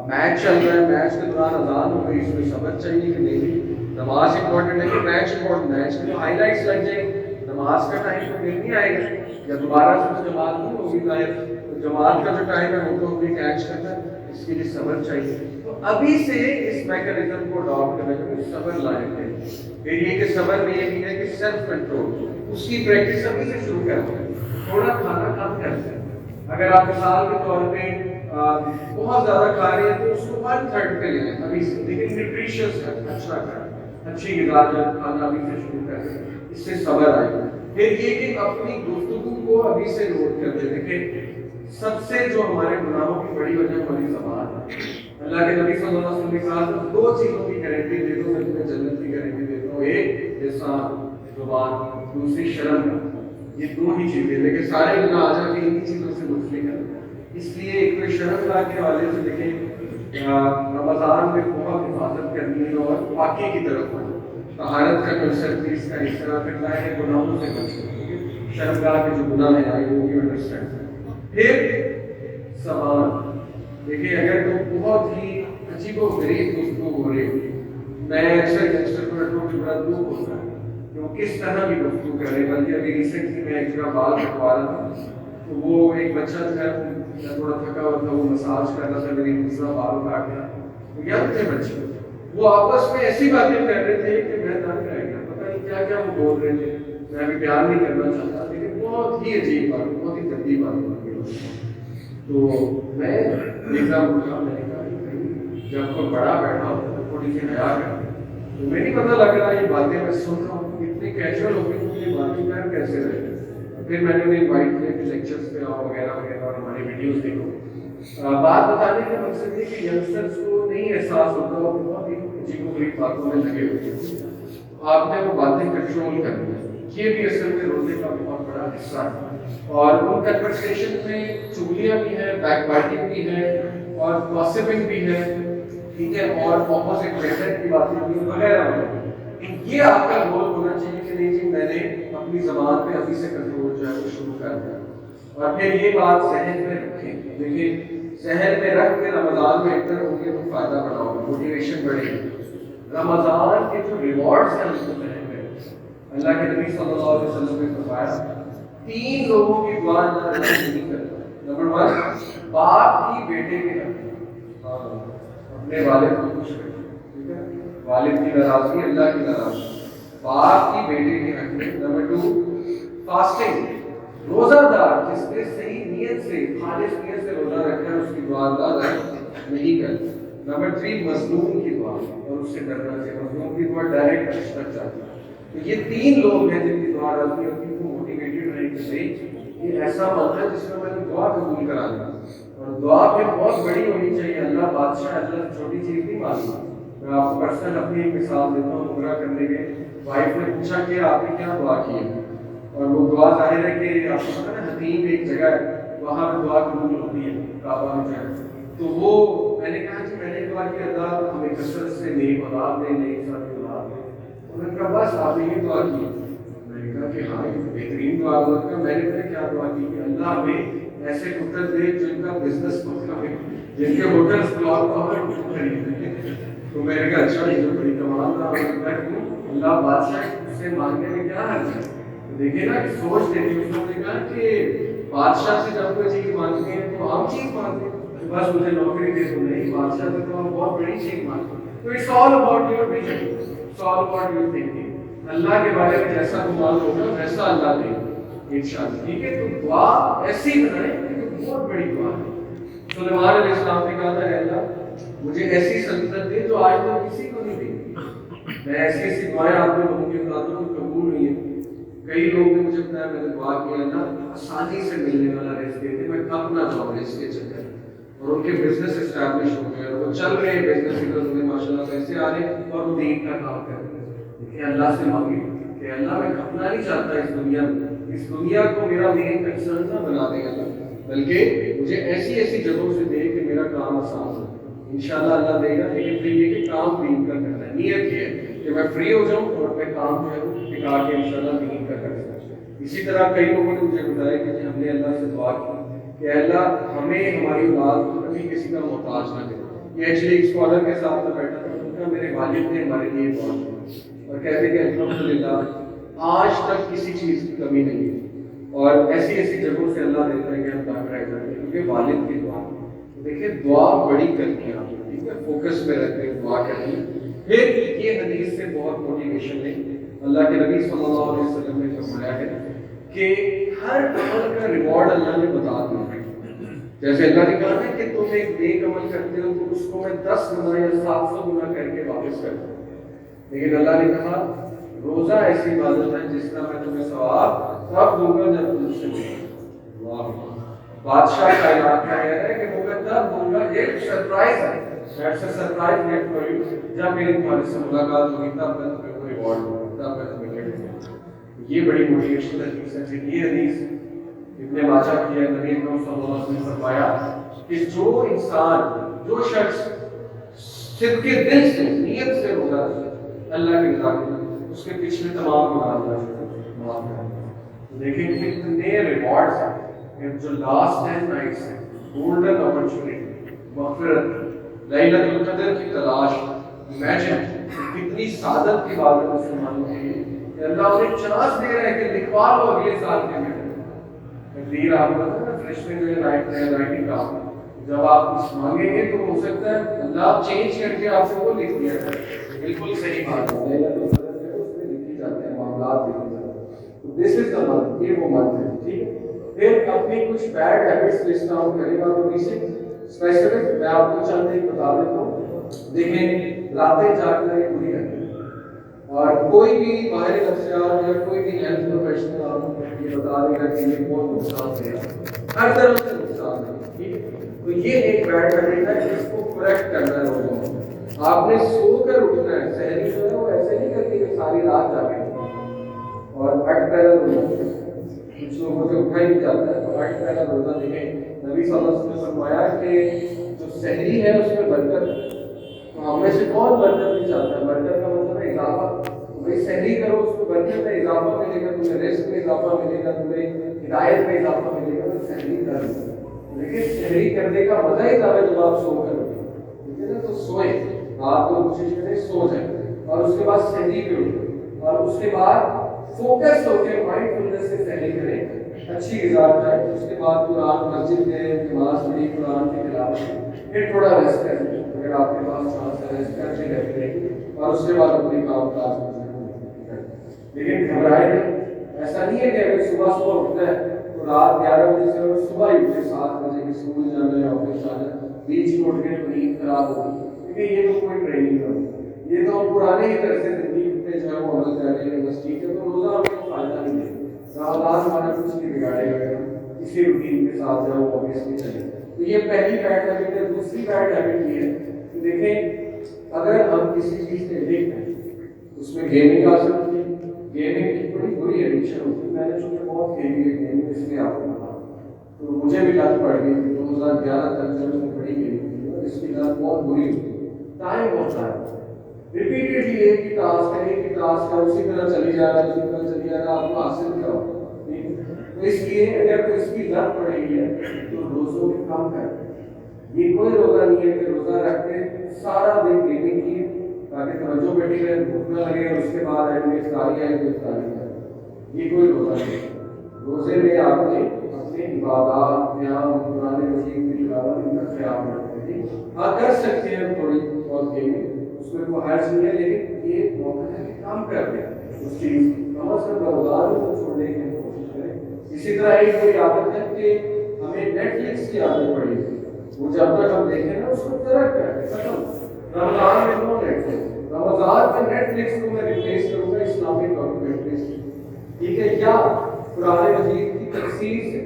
میچ چل رہا ہے, میچ کے دوران اذان ہو گئی, اس میں صبر چاہیے کہ نہیں. نماز امپورٹنٹ ہے کہ میچ امپورٹنٹ, میچ میں جو ہائی لائٹس لگ جائیں نماز کا ٹائم تو پھر نہیں آئے گا, یا دوبارہ سے تو جماعت نہیں ہوگی ظاہر. تو جماعت کا جو ٹائم ہے وہ تو ہمیں کیچ کرنا ہے, اس کے لیے صبر چاہیے. تو ابھی سے اس میکینزم کو اڈاپٹ کرنا چاہیے, صبر لائق ہے. پھر یہ کہ صبر میں یہ بھی ہے کہ سیلف کنٹرول, اس کی پریکٹس ابھی سے شروع کرتے ہیں. تھوڑا کھانا کم کرتے ہیں. اگر آپ مثال کے طور پہ بہت زیادہ کھا رہے ہیں تو اس کو 1/3 پہ لے لیں ابھی سے, لیکن نیوٹریشس ہے, اچھا کھائیں, اچھی غذا جو کھانا ابھی سے شروع کریں. اس سے صبر آئے گا۔ پھر یہ کہ اپنی گفتگو کو ابھی سے نوٹ کر دیں۔ دیکھیں سب سے جو ہمارے گناہوں کی بڑی وجہ ہماری زبان ہے۔ اللہ کے نبی صلی اللہ علیہ وسلم نے کہا تو دو چیزوں کی گارنٹی دے دو، میں تمہیں جنت کی گارنٹی دیتا ہوں، ایک لسان زبان، دوسری شرم۔ یہ دو ہی چیزیں، لیکن سارے گناہ آ جاتے ہیں انہی چیزوں سے منسلک ہے۔ اس لیے ایک تو شرم لا کے حوالے سے دیکھیں رمضان میں بہت حفاظت کرنی ہے اور پاکی کی طرف طہارت کا کنسپٹ بھی اس کا اس طرح کرتا ہے کہ گناہوں سے بچنا، شرمگاہ کے جو گناہ ہیں آئے وہ بھی انڈرسٹینڈ۔ پھر زبان دیکھیں اگر تو بہت ہی عجیب و غریب گفتگو ہو رہی ہے، میں اکثر یونگسٹر کو رکھوں کہ بڑا دکھ ہوتا ہے کہ وہ کس طرح کی گفتگو کر رہے ہیں۔ بلکہ ابھی ریسنٹلی میں ایک جگہ بال کٹوا رہا تھا تو وہ ایک بچہ تھا، میں تھوڑا تھکا ہوا تھا، وہ مساج کر رہا تھا، میری دوسرا بال کاٹ گیا، وہ ینگ تھے بچے، وہ آپس میں ایسی باتیں کر رہے تھے کہ میں دنگ رہ گیا، پتہ نہیں کیا کیا وہ بول رہے تھے، میں ابھی بیان نہیں کرنا چاہتا، لیکن بہت ہی عجیب بات، بہت ہی گندی بات ہوئی۔ تو میں دیکھ رہا ہوں، میں نے کہا جب کوئی بڑا بیٹھا ہوتا ہے تھوڑی سی حیا کرتا تو مجھے نہیں پتہ لگ رہا یہ باتیں میں سن رہا ہوں اتنی کیجول ہو گئی، مجھے باتیں کر کیسے رہے۔ پھر میں نے انہیں انوائٹ کیا کہ لیکچرز پہ آؤ وغیرہ وغیرہ اور ہماری ویڈیوز دیکھو۔ بات بتانے کا مقصد یہ کہ ینگسٹرز کو نہیں احساس ہوتا، وہ بہت ہی عجیب و غریب باتوں میں لگے ہوئے ہیں، آپ نے وہ باتیں کنٹرول کرنی ہے۔ یہ بھی اصل میں روزے کا بہت بڑا حصہ ہے، اور ان کنورسیشن میں چغلیاں بھی ہیں، بیک بائٹنگ بھی ہے اور گاسپنگ بھی ہے، ٹھیک ہے، اور اپوزٹ جینڈر کی باتیں بھی وغیرہ وغیرہ۔ یہ آپ کا گول ہونا چاہیے کہ نہیں جی میں نے اپنی زبان پہ ابھی سے کنٹرول جو ہے وہ شروع کر دیا، اور پھر یہ بات ذہن میں رکھیں۔ دیکھیں ذہن میں رکھ کے رمضان میں انٹر ہوں گے تو فائدہ بڑا ہوگا، موٹیویشن بڑھے گی۔ رمضان کے جو ریوارڈز ہیں اس کو ذہن میں رکھیں۔ اللہ کے نبی صلی اللہ علیہ وسلم نے فرمایا 3 لوگوں کی دعا اللہ نہیں کرتا۔ نمبر 1 باپ کی بیٹے کے حق، اپنے والد کو خوش کرے، ٹھیک ہے، والد کی ناراضگی اللہ کی ناراضگی، باپ کی بیٹے کے حق میں۔ نمبر 2 فاسٹنگ، روزہ دار جس نے صحیح نیت سے خالص نیت سے روزہ رکھا ہے اس کی دعا اللہ نہیں کرتا۔ نمبر 3 مظلوم کی دعا، اور اس سے ڈرنا چاہیے، مظلوم کی دعا ڈائریکٹ عرش تک جاتی ہے۔ تو یہ 3 لوگ ہیں جن کی دعا رہتی ہے، ان کو موٹیویٹڈ رہے کہ نہیں یہ ایسا موقع ہے جس میں نے دعا قبول کرا دیا، اور دعا پھر بہت بڑی ہونی چاہیے۔ اللہ بادشاہ اللہ چھوٹی چیز نہیں مانتا۔ میں آپ کو پرسنل اپنی ایک مثال دیتا ہوں، عمرہ کرنے کے وائف نے پوچھا کہ آپ نے کیا دعا کی ہے، اور وہ دعا ظاہر ہے کہ آپ کو پتہ ہے حتیم ایک جگہ ہے وہاں پہ دعا قبول ہوتی ہے کعبہ میں جائے، تو وہ میں نے کہا کہ میں نے دعا کی اللہ ہمیں کثرت سے نیک اولاد دے، نیک ساتھی اولاد دے۔ انہوں نے کہا بس آپ نے یہ دعا کی؟ میں نے کہا کہ ہاں یہ بہترین دعا ہے۔ میں نے پتہ کیا دعا کی کہ اللہ ہمیں ایسے پتر دے جن کا بزنس پکا ہے، جن کے ہوٹلس بلاک اور خریدیں۔ تو میں نے کہا اچھا یہ تو بڑی کمال تھا، اللہ بادشاہ سے مانگنے میں کیا حرج ہے۔ دیکھیں نا کہ سوچ دیکھیں، اس نے کہا کہ بادشاہ سے جب کوئی چیز مانگتے ہیں تو عام چیز مانگتے ہیں، بس مجھے نوکری دے دو، نہیں بادشاہ سے تو ہم بہت بڑی چیز مانگتے ہیں۔ تو it's all about your vision, it's all about your thinking. اللہ کے بارے میں جیسا گمان ہوگا ویسا اللہ دے گا انشاءاللہ، ٹھیک ہے۔ تو دعا ایسی بنائیں کہ بہت بڑی دعا ہے۔ سلیمان علیہ السلام نے کہا تھا اے اللہ مجھے ایسی سلطنت دے جو آج تک کسی کو نہیں دی۔ میں ایسی ایسی دعائیں آپ نے لوگوں کے ذاتوں کو قبول ہوئی ہیں۔ کئی لوگ نے مجھے بتایا میں نے دعا کی اللہ آسانی سے ملنے والا رزق دے دے، میں کب نہ جاؤں رزق کے چکر، اور ان کے بزنس اسٹیبلش ہو گئے اور وہ چل رہے ہیں بزنس، انہیں ماشاء اللہ پیسے آ رہے ہیں اور وہ دین کا کام کر رہے ہیں۔ کہ اللہ سے مانگے کہ اللہ میں کھپنا نہیں چاہتا اس دنیا میں، اس دنیا کو میرا مین کنسرن نہ بنا دے اللہ، بلکہ مجھے ایسی ایسی جگہوں سے دے کہ میرا کام آسان ہو۔ انشاءاللہ اللہ دے گا، لیکن پھر یہ کہ کام دین کا کرنا ہے۔ نیت یہ ہے کہ میں فری ہو جاؤں اور میں کام جو ہے وہ ٹکا کے انشاءاللہ دین کا کر سکوں۔ اسی طرح کئی لوگوں نے مجھے بتایا کہ ہم نے اللہ سے دعا کی کہ اللہ ہمیں ہماری اولاد کو کبھی کسی کا محتاج نہ کرے۔ یہ ایکچولی ایک اسکالر کے ساتھ میں بیٹھا تھا، ان کا میرے والد نے ہمارے لیے دعا کی اور کہتے کہ الحمدللہ آج تک کسی چیز کی کمی نہیں ہے، اور ایسی ایسی جگہوں سے اللہ دیتا ہے کہ ہم دعا رہ جاتے ہیں کیونکہ والد کی دعا۔ دیکھیں دعا بڑی کرنی ہے آپ کو، ٹھیک ہے، فوکس میں رہتے ہیں دعا کرنی ہے۔ پھر یہ حدیث سے بہت موٹیویشن لیں۔ اللہ کے نبی صلی اللہ علیہ وسلم نے فرمایا ہے کہ ہر عمل کا ریوارڈ اللہ نے بتا دیا ہے۔ جیسے اللہ نے کہا ہے کہ تم ایک نیک عمل کرتے ہو تو اس کو میں 10 گنا یا 700 گنا کر کے واپس کرتا ہوں، لیکن اللہ نے کہا روزہ ایسی عبادت ہے جس کا میں تمہیں ثواب تب دوں گا جب تم سے ملو. بادشاہ کائنات کا کہہ رہا ہے کہ وہ میں تب دوں گا. ایک سرپرائز ہے, that's a surprise gift for you. جب میری تمہارے سے ملاقات ہوگی تب میں تمہیں کوئی ریوارڈ دوں گا, تب میں تمہیں گفٹ دوں گا. یہ بڑی موٹیویشنل حدیث ہے. یہ حدیث ابن ماجہ کی ہے. نبی اکرم صلی اللہ علیہ وسلم نے فرمایا کہ جو انسان, جو شخص صدق کے دل سے, نیت سے روزہ رکھے اللہ کی رضا کے لیے, اس کے پچھلے تمام گناہ معاف کر دیں. دیکھیں کتنے ریوارڈز ہیں. جو لاسٹ 10 نائٹس ہیں, گولڈن اپرچونٹی, مغفرت, لیلۃ القدر کی تلاش. امیجن کتنی سعادت کی بات ہے مسلمانوں کے لیے کہ اللہ انہیں چانس دے رہا ہے کہ لکھوا لو اگلے سال کے میں. تقدیر آپ کو نا فرشتے جو ہے رائٹنگ کا, جب آپ کچھ مانگیں گے تو ہو سکتا ہے اللہ چینج کر کے آپ کو وہ لکھ دیا جائے. بالکل صحیح بات ہے. لیلۃ القدر جو ہے اس میں لکھی جاتے ہیں معاملات لکھے جاتے ہیں. تو دس از دا منتھ, یہ وہ منتھ ہے. ٹھیک ہے. پھر اپنی کچھ بیڈ ہیبٹس لسٹ آؤٹ کرے گا. تو بیسک اسپیسیفک میں آپ کو چند ایک بتا دیتا ہوں. دیکھیں راتیں جاگنا یہ بری ہے, اور کوئی بھی ماہر نفسیات یا کوئی بھی ہیلتھ پروفیشنل آپ کو یہ بتا دے گا کہ یہ بہت نقصان دے گا, ہر طرح سے نقصان دے گا. ٹھیک ہے. تو یہ ایک بیڈ ہیبٹ ہے جس کو کریکٹ کرنا ہے روزوں. آپ نے سو کر اٹھنا ہے. سحری جو ہے وہ ایسے نہیں کرتی کہ ساری رات جاگے اور 8 پہلا روزہ. کچھ لوگوں سے اٹھا ہی نہیں جاتا ہے تو 8 پہلا روزہ. دیکھیں نبی صلی اللہ علیہ وسلم نے فرمایا کہ جو سحری ہے اس میں برکت ہے. تو ہم میں سے کون برکت نہیں چاہتا ہے؟ برکت کا مطلب ہے اضافہ. بھائی سحری کرو, اس کو برکت میں اضافہ ملے گا, تمہیں رزق میں اضافہ ملے گا, تمہیں ہدایت میں اضافہ ملے گا. تو سحری کر لو. لیکن سحری کرنے کا مزہ ہی تھا جب آپ سو کر اٹھے. ٹھیک ہے نا. تو سوئے, آپ کو کوشش کریں سو جائیں, اور اس کے بعد سحری پہ اٹھیں, اور اس کے بعد فوکس ہو کے مائنڈ فلنس سے سحری کریں, اچھی غذا کھائیں. اس کے بعد قرآن مسجد میں نماز پڑھی, قرآن کی تلاوت کی, پھر تھوڑا ریسٹ کریں اگر آپ کے پاس چانس ہے. ریسٹ کرتے رہتے رہیں, اور اس کے بعد اپنے کام کاج کریں. لیکن گھبرائے نہیں. ایسا نہیں ہے کہ اگر صبح صبح اٹھنا ہے تو رات 11 بجے سے اور صبح ہی اٹھے 7 بجے کے اسکول جانا ہے, آفس جانا ہے, بیچ میں اٹھ کے نیند خراب ہوگی. کیونکہ یہ تو کوئی ٹریننگ نہیں. یہ تو ہم پرانے ہی طرح سے زندگی پہ جو ہے وہ عمل کر رہے ہیں. بس ٹھیک ہے. تو روزہ ہمیں کوئی فائدہ نہیں ہے. رمضان ہمارا کچھ نہیں بگاڑے گا, اسی روٹین کے ساتھ جو ہے وہ آبویسلی چلے. تو یہ پہلی بیڈ ہیبٹ ہے. دوسری بیڈ ہیبٹ یہ ہے کہ دیکھیں اگر ہم کسی چیز سے ایڈکٹ ہیں, اس میں گیمنگ آ سکتی ہے. گیمنگ ایک بڑی بری ایڈکشن ہوتی ہے. میں نے چونکہ بہت کھیلی ہے گیمنگ, اس لیے آپ کو بتا, تو مجھے بھی لت پڑ گئی تھی 2011 تک جب میں بڑی گیمنگ تھی, اور اس کی لت بہت بری ہوتی ہے. ٹائم بہت ضائع, ریپیٹڈلی ایک ہی ٹاسک ہے, ایک ہی ٹاسک ہے, اسی طرح چلی جا رہا ہے, اسی طرح چلی جا رہا ہے. آپ کو حاصل کیا ہوگا؟ تو اس لیے اگر کوئی اس کی لت پڑ رہی ہے تو روزوں میں کم کر. یہ کوئی روزہ نہیں ہے کہ روزہ رکھ کے سارا دن گیمنگ کی تاکہ توجہ بیٹھی رہے, بھوک نہ لگے, اور اس کے بعد اینڈ میں افطاری آئے تو افطاری کرے. یہ کوئی روزہ نہیں ہے. روزے میں آپ نے اپنے عبادات, قیام, قرآن مجید کی تلاوت, ان کا خیال رکھنا ہے. ہاں کر سکتے ہیں تھوڑی بہت گیمنگ, اس میں کوئی حرج نہیں ہے, لیکن یہ موقع ہے کہ کام کر دیں اس چیز کم از کم رمضان کو چھوڑنے کی کوشش کریں. اسی طرح ایک کوئی عادت ہے کہ ہمیں نیٹ فلکس کی عادت پڑی ہے. وہ جب تک ہم دیکھیں نا اس کو ترک کریں, ختم. رمضان میں نو نیٹ فلکس. رمضان میں نیٹ فلکس کو میں ریپلیس کروں گا اسلامک ڈاکومنٹریز. ٹھیک ہے. یا قرآن مجید کی تفسیر سے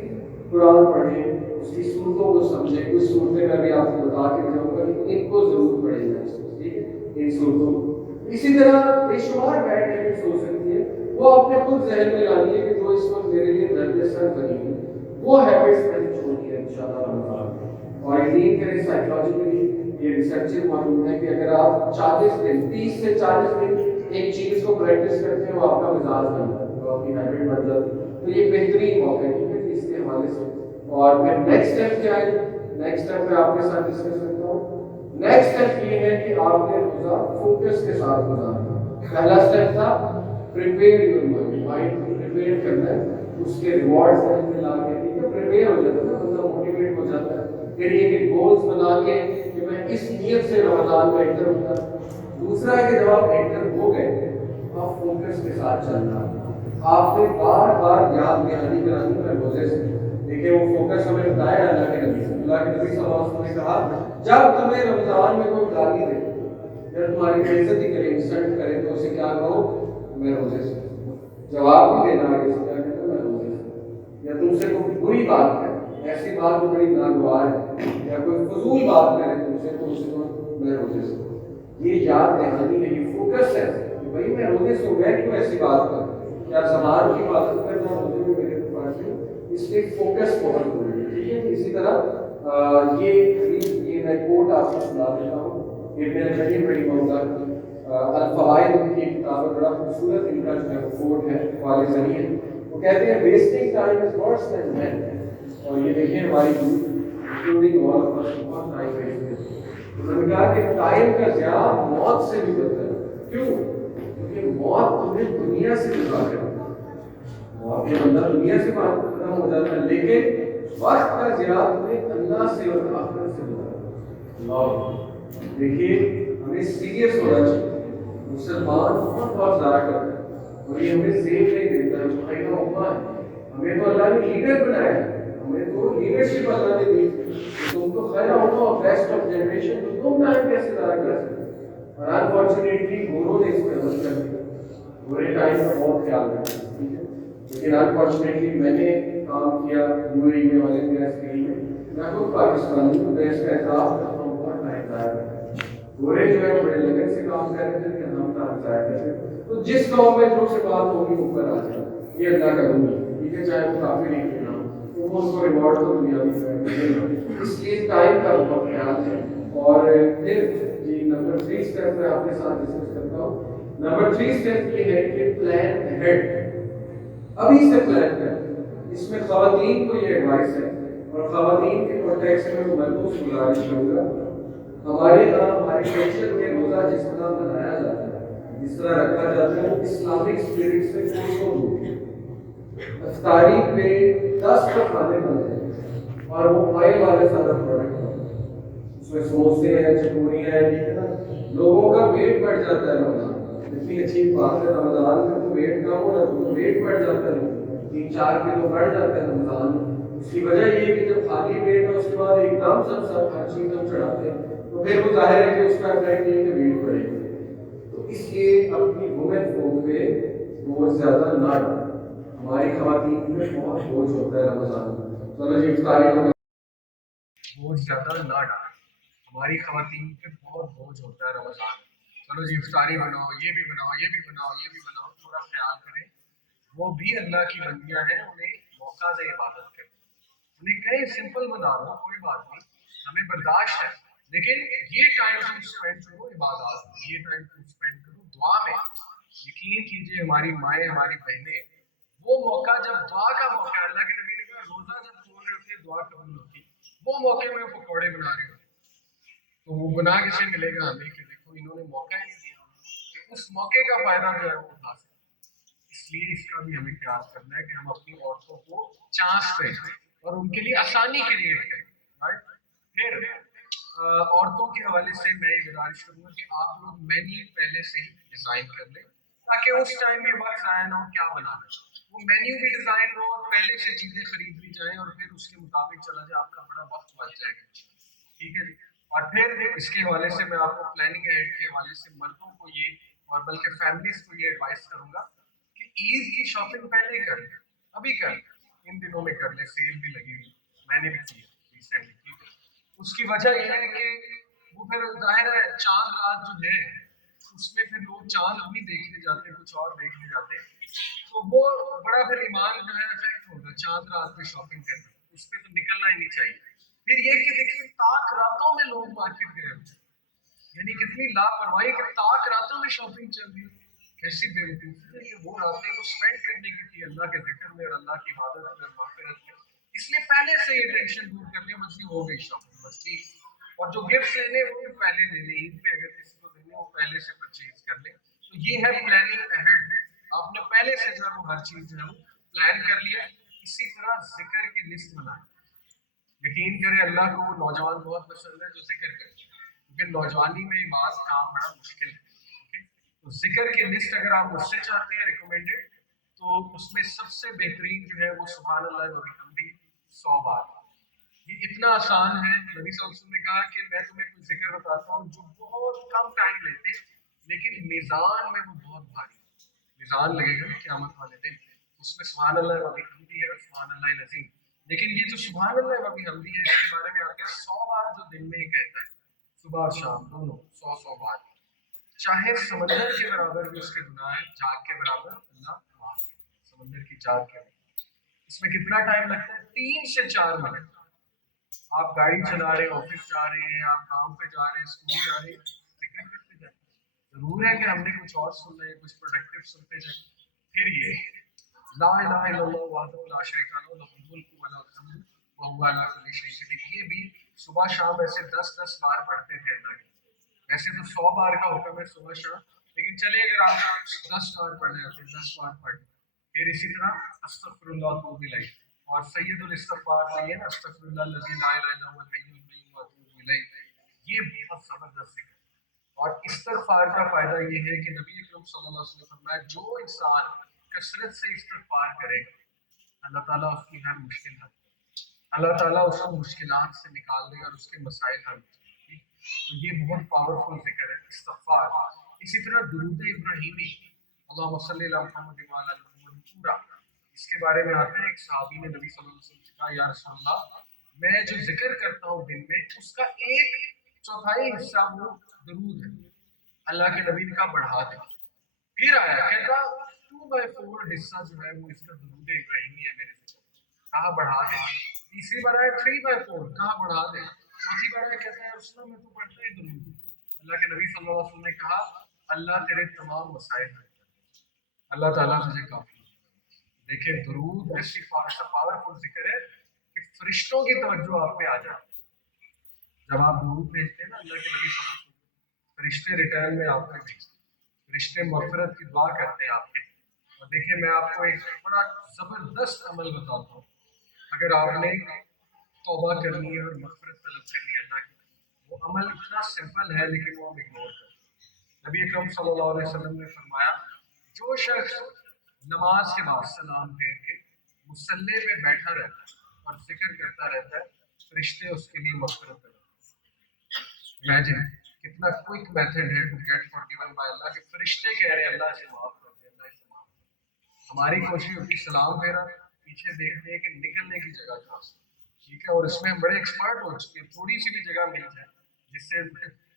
قرآن پڑھیں, اس کی صورتوں کو سمجھیں. کچھ صورتیں میں بھی آپ کو بتا کے جاؤں گا, ان کو ضرور پڑھیں گا. ٹھیک ہے, ان صورتوں. اسی طرح بے شمار بیڈ ہیبٹس ہو سکتی ہے, وہ آپ نے خود ذہن میں لانی ہے کہ جو اس وقت میرے لیے درد سر بنی ہے, وہ ہیبٹس میں نے چھوڑی ہے انشاءاللہ رمضان. اور یقین کریں سائیکالوجیکلی یہ ریسرچ موجود ہے کہ اگر آپ 40 دن 30 سے 40 دن ایک چیز کو پریکٹس کرتے ہیں, وہ آپ کا مزاج بن جاتا ہے, وہ آپ کی ہیبٹ بن جاتی ہے. تو یہ بہترین موقع ہے اس کے حوالے سے. اور پھر نیکسٹ اسٹیپ کیا ہے, نیکسٹ اسٹیپ میں آپ کے ساتھ ڈسکس کرتا ہوں. نیکسٹ اسٹیپ یہ ہے کہ آپ نے روزہ فوکس کے ساتھ گزارنا. پہلا اسٹیپ تھا پریپیئر یور مائنڈ, مائنڈ کو پریپیئر کرنا ہے, اس کے ریوارڈ ذہن میں لا کے. ٹھیک ہے, پریپیئر ہو جاتا ہے نا, بندہ موٹیویٹ ہو جاتا ہے. پھر یہ کہ گولز بنا کے کہ میں اس نیت سے رمضان میں انٹر ہوتا. دوسرا ہے کہ جب آپ انٹر ہو گئے آپ فوکس کے ساتھ چلنا. آپ نے بار بار یاد دہانی کرانی ہے روزے سے. دیکھیں وہ فوکس ہمیں بتایا اللہ کے نبی صلی اللہ علیہ وسلم نے کہا جب تمہیں رمضان میں کوئی گالی دے, جب تمہاری بے عزتی کرے, انسلٹ کرے, تو اسے کیا کہو, میں روزے سے جواب بھی دینا ہے اس کا کہ میں روزے سے یا تم سے کوئی بری بات کرے ایسی بات جو بڑی ناگوار ہے یا کوئی فضول بات کرے تم سے تو اسے تو میں روزے سے یہ یاد دہانی ہے یہ فوکس ہے کہ بھائی میں روزے سے میں کیوں ایسی بات کروں کیا زبان کی حفاظت کرنا روزے میں میرے پاس ہے اس لیے فوکس بہت ضروری ہے ٹھیک ہے اسی طرح یہ میں کوٹ آپ کو سنا دیتا ہوں ابن القیم رحمہ اللہ الفوائد ان کی کتاب ہے بڑا خوبصورت ان کا جو ہے کوٹ ہے والے ذریعے وہ کہتے ہیں wasting time is worse than death اور یہ دیکھیں ہماری انکلوڈنگ آل آف اس بہت ٹائم ویسٹ ہے انہوں نے کہا کہ ٹائم کا ضیاع موت سے بھی بدتر ہے کیوں کیونکہ موت تمہیں دنیا سے جدا کرے موت کے بندہ دنیا سے بات ختم ہو جاتا ہے لیکن وقت کا ضیاع تمہیں اللہ سے اور آخرت سے جدا کرے اللہ دیکھیے ہمیں سیریس ہونا چاہیے مسلمان بہت ضائع کرتا ہے اور یہ ہمیں زیب نہیں دیتا ہے جو خیرہ ہوتا ہے ہمیں تو اللہ نے لیڈر بنایا ہے ہمیں تو لیڈرشپ اللہ نے دی تم تو خیرہ ہوتا اور بیسٹ آف جنریشن تو تم ٹائم کیسے ضائع کر سکتے اور انفارچونیٹلی گوروں نے اس پہ عمل کر دیا گورے ٹائم کا بہت خیال رکھا ٹھیک ہے لیکن انفارچونیٹلی میں نے کام کیا یو اے میں والے گیس کے لیے میں خود پاکستانی ہوں میں اس کا اعتراف کرتا ہوں بہت ٹائم ضائع کرتا گورے جو ہے بڑے لگن سے کام کر رہے تھے کہ ہم کام ضائع کرتے تو جس قوم میں جو سے بات ہوگی اوپر آ جائے یہ اللہ کا دن ہے ٹھیک ہے چاہے وہ کافی نہیں کیوں نہ ہو وہ اس کو ریوارڈ تو دنیا میں اس لیے ٹائم کا بہت خیال ہے اور پھر جی نمبر 3 اسٹیپ میں آپ کے ساتھ ڈسکس کرتا ہوں نمبر 3 اسٹیپ یہ ہے کہ پلان ہیڈ ابھی سے پلان کریں اس میں خواتین کو یہ ایڈوائس ہے اور خواتین کے کانٹیکس میں میں تو گزارش کروں گا ہمارے یہاں ہمارے کلچر میں روزہ جس طرح منایا جاتا ہے جس طرح رکھا جاتا ہے وہ اسلامک اسپرٹ سے کوسوں دور ہے افطاری پہ 10 کا کھانے بنتے ہیں اور وہ آئل والے سارا پروڈکٹ ہوتا ہے اس میں سموسے ہیں چٹوریاں ہیں ٹھیک ہے نا لوگوں کا ویٹ بڑھ جاتا ہے رمضان اتنی اچھی بات ہے رمضان میں تو ویٹ کم ہو رہا تو ویٹ بڑھ جاتا ہے 3-4 کلو بڑھ جاتا ہے رمضان اس کی وجہ یہ ہے کہ جب خالی پیٹ ہے اس کے بعد ایک دم سب ہر چیز ہم چڑھاتے ہیں تو پھر وہ ظاہر ہے کہ اس کا افیکٹ یہ ہے کہ ویٹ بڑھے گی تو اس لیے اپنی وومن فوق پہ بہت زیادہ نہ ڈالیں ہماری خواتین میں بہت بوجھ ہوتا ہے رمضان میں چلو جی افطاری کا بہت زیادہ نہ ڈالیں ہماری خواتین پہ بہت بوجھ ہوتا ہے رمضان چلو جی افطاری بناؤ یہ بھی بناؤ یہ بھی بناؤ یہ بھی بناؤ تھوڑا خیال کریں وہ بھی اللہ کی بندیاں ہیں انہیں موقع دے عبادت کریں انہیں کہیں سمپل بنا لو کوئی بات نہیں ہمیں برداشت ہے لیکن یہ ٹائم تم اسپینڈ کرو عبادات میں یہ ٹائم تم اسپینڈ کرو دعا میں یقین کیجیے ہماری مائیں ہماری بہنیں وہ موقع جب دعا کا موقع ہے اللہ کے نبی نے کہا روزہ جب کھول رہے ہوتے دعا قبول ہوتی وہ موقع میں پکوڑے بنا رہے ہوتے تو وہ گناہ کسے ملے گا ہمیں کہ دیکھو انہوں نے موقع ہی نہیں دیا کہ اس موقع کا فائدہ جو ہے وہ اٹھا سکیں اس لیے اس کا بھی ہمیں خیال کرنا ہے کہ ہم اپنی عورتوں کو چانس دیں اور ان کے لیے آسانی کریٹ کریں رائٹ پھر عورتوں کے حوالے سے میں یہ گزارش کروں گا کہ آپ لوگ مینیو پہلے سے ہی ڈیزائن کر لیں تاکہ اس ٹائم یہ وقت ضائع نہ ہو کیا بنانا وہ مینیو بھی ڈیزائن ہو اور پہلے سے چیزیں خرید لی جائیں اور پھر اس کے مطابق چلا جائے آپ کا بڑا وقت بچ جائے گا ٹھیک ہے جی اور پھر اس کے حوالے سے میں آپ کو پلاننگ ایڈ کے حوالے سے مردوں کو یہ اور بلکہ فیملیز کو یہ ایڈوائس کروں گا کہ عید کی شاپنگ پہلے ہی کر لیں ابھی کر لیں ان دنوں میں کر لیں سیل بھی لگی ہوئی میں نے بھی کی ہے ریسنٹلی ٹھیک ہے اس کی وجہ یہ ہے کہ وہ پھر ظاہر ہے چاند رات جو ہے اس میں پھر لوگ چاند بھی دیکھنے جاتے ہیں کچھ اور دیکھنے جاتے ہیں تو وہ بڑا پھر ایمان جو ہے افیکٹ ہوگا چاند رات میں شاپنگ کرنا اس پہ تو نکلنا ہی نہیں چاہیے پھر یہ کہ دیکھیے تاک راتوں میں لوگ مارکیٹ گئے ہوتے ہیں یعنی کتنی لاپرواہی کہ تاک راتوں میں شاپنگ چل رہی ہے کیسی بے وقوفی ہے کہ وہ راتیں کو اسپینڈ کرنے کی تھی اللہ کے ذکر میں اور اللہ کی عبادت میں اور مغفرت میں اس لیے پہلے سے یہ ٹینشن دور کر لیں مسئلہ ہو گئی شاپنگ بس ٹھیک اور جو گفٹ لینے وہ بھی پہلے لے لیں عید پہ اگر کسی کو دینے وہ پہلے سے پرچیز کر لیں تو یہ ہے پلاننگ اہیڈ آپ نے پہلے سے جو ہے وہ ہر چیز جو ہے وہ پلان کر لیا اسی طرح ذکر کی لسٹ بنائیں یقین کرے اللہ کو وہ نوجوان بہت پسند ہے جو ذکر کرے کیونکہ نوجوانی میں یہ بات کام بڑا مشکل ہے تو ذکر کی لسٹ اگر آپ مجھ سے چاہتے ہیں ریکمینڈیڈ تو اس میں سب سے بہترین جو ہے وہ سبحان اللہ و بحمدہ 100 بار یہ اتنا آسان ہے نبی صلی اللہ علیہ وسلم نے کہا کہ میں تمہیں کوئی ذکر بتاتا ہوں جو بہت کم ٹائم لیتے لیکن میزان میں وہ بہت بھاری میزان لگے گا نا قیامت والے دن، اس میں سبحان اللہ و بحمدہ ہے اور سبحان اللہ العظیم. لیکن یہ جو سبحان اللہ و بحمدہ ہے اس کے بارے میں آتا ہے 100 بار جو دن میں کہتا ہے، صبح اور شام دونوں 100 بار، چاہے سمندر کے برابر بھی اس کے گناہ ہیں، جاگ کے برابر اللہ معاف کرے. سمندر کی جاگ کے برابر. اس میں کتنا ٹائم لگتا ہے؟ 3 سے 4 منٹ. آپ گاڑی چلا رہے ہیں، آفس جا رہے ہیں، آپ کام پہ جا رہے ہیں، اسکول جا رہے ہیں، ذکر کرتے جائیں. ضرور ہے کہ ہم نے کچھ اور سننا ہے، کچھ پروڈکٹیو سنتے جائیں. پھر یہ لا الہ الا اللہ وحدہ لا شریک لہ لہ الملک و لہ الحمد وہو علی کل شیء قدیر. یہ بھی صبح شام ایسے 10 بار پڑھتے تھے اللہ کے. ویسے تو 100 بار کا حکم ہے صبح شام، لیکن چلے اگر آپ 10 بار پڑھنے آتے 10 بار پڑھ. پھر اسی طرح استغفر اللہ واتوب الیہ، اور سید الاستغفار یہ نا استغفر اللہ الذی لا الہ الا هو الحی القیوم واتوب الیہ. یہ بہت زبردست ذکر ہے. اور استغفار کا فائدہ یہ ہے کہ نبی اکرم صلی اللہ علیہ وسلم نے فرمایا جو انسان کثرت سے استغفار کرے گا اللہ تعالیٰ اس کی ہر مشکل حل کرے گا. اللہ تعالیٰ اس کو مشکلات سے نکال دے گا اور اس کے مسائل حل کرے گا. تو یہ بہت پاورفل ذکر ہے استغفار. اسی طرح درود ابراہیمی اللہم صلی علی محمد وعلی آل محمد پورا، اس کے بارے میں آتا ہے ایک صحابی نے نبی صلی اللہ علیہ وسلم سے کہا یا رسول اللہ میں جو ذکر کرتا ہوں دن میں اس کا 1/4 حصہ وہ درود ہے. اللہ کے نبی نے کہا بڑھا دے. پھر آیا کہتا 2/4 حصہ جو ہے وہ اس کا درود ابراہیمی ہے میرے ذکر. کہا بڑھا دے. تیسری بار آیا 3/4، کہا بڑھا دے. چوتھی بار آیا کہتا ہے رسول اللہ میں تو پڑھتا ہی درود. اللہ کے نبی صلی اللہ علیہ وسلم نے کہا اللہ تیرے تمام مسائل حل کر دے. اللہ تعالیٰ تجھے کافی. دیکھیں درود ایسا پاورفل ذکر ہے کہ فرشتوں کی توجہ آپ پہ آ جائے. جب آپ درود بھیجتے ہیں نا اللہ کے نبی صلی اللہ علیہ وسلم، فرشتے ریٹرن میں آپ پہ بھیجتے ہیں، فرشتے مغفرت کی دعا کرتے ہیں آپ کے. اور دیکھیں میں آپ کو ایک بڑا زبردست عمل بتاتا ہوں. اگر آپ نے توبہ کرنی ہے اور مغفرت طلب کرنی ہے اللہ کی، وہ عمل اتنا سمپل ہے لیکن وہ ہم اگنور کرتے ہیں. نبی اکرم صلی اللہ علیہ وسلم نے فرمایا جو شخص نماز کے بعد سلام پھیر کے مصلی پہ بیٹھا رہتا ہے اور ذکر کرتا رہتا ہے فرشتے اس کے لیے مغفرت کرتے ہیں. امیجن کتنا کوئک میتھڈ ہے ٹو گیٹ فارگیون بائی اللہ کہ فرشتے کہہ رہے ہیں اللہ سے معاف کر دے، اللہ سے معاف کر دے. ہماری کوشش ہوتی ہے سلام پھیرا پیچھے دیکھتے ہیں کہ نکلنے کی جگہ کہاں سے. ٹھیک ہے، اور اس میں ہم بڑے ایکسپرٹ ہو چکے ہیں. تھوڑی سی بھی جگہ مل جائے جس سے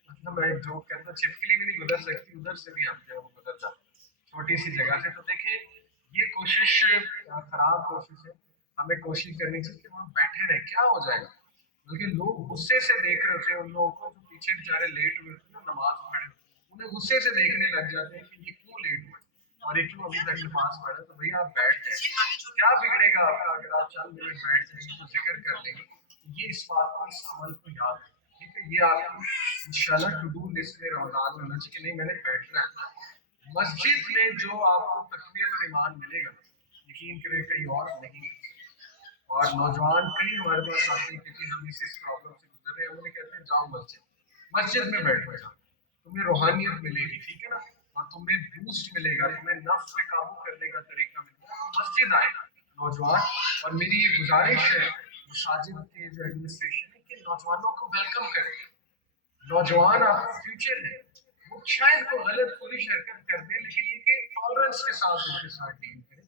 مطلب میں جو کہتا ہوں چھپکلی بھی نہیں گزر سکتی ادھر سے بھی ہم جو ہے وہ گزر جاتے ہیں چھوٹی سی جگہ سے. تو دیکھیں یہ کوشش خراب کوشش ہے. ہمیں کوشش کرنی چاہیے کہ وہاں بیٹھے رہیں. کیا ہو جائے گا؟ بلکہ لوگ غصے سے دیکھ رہے ہوتے ہیں ان لوگوں کو جو پیچھے بیچارے لیٹ ہوئے ہوتے ہیں نماز پڑھے ہوتے ہیں. انہیں غصے سے دیکھنے لگ جاتے ہیں کہ یہ کیوں لیٹ ہوئے اور یہ کیوں ابھی تک نماز پڑھے. تو بھیا آپ بیٹھ جائیں. کیا بگڑے گا آپ کا اگر آپ چند منٹ بیٹھ جائیں گے تو ذکر کر لیں گے. یہ اس بات کو اس عمل کو یاد ہے. ٹھیک ہے، یہ آپ کو انشاءاللہ ٹو ڈو لسٹ میں رمضان میں ہونا چاہیے کہ نہیں میں نے بیٹھنا ہے. مسجد میں جو آپ کو تقویت اور ایمان ملے گا یقین کریں کہیں اور نہیں ملے. اور نوجوان کئی ہمارے پاس آتے ہیں کیونکہ ہم اس پرابلم سے گزر رہے ہیں. ہم انہیں کہتے ہیں جاؤ مسجد میں بیٹھو جاؤ تمہیں روحانیت ملے گی. ٹھیک ہے نا، اور تمہیں بوسٹ ملے گا، تمہیں نفس پہ قابو کرنے کا طریقہ ملے گا. مسجد آئے نوجوان. اور میری یہ گزارش ہے مساجد کے جو ایڈمنسٹریشن ہے کہ نوجوانوں کو ویلکم کرے. نوجوان آپ کا فیوچر ہے. وہ شاید کو غلط پوری شرکت کر دیں لیکن یہ کہ ٹالرنس کے ساتھ ان کے ساتھ ڈیل کریں.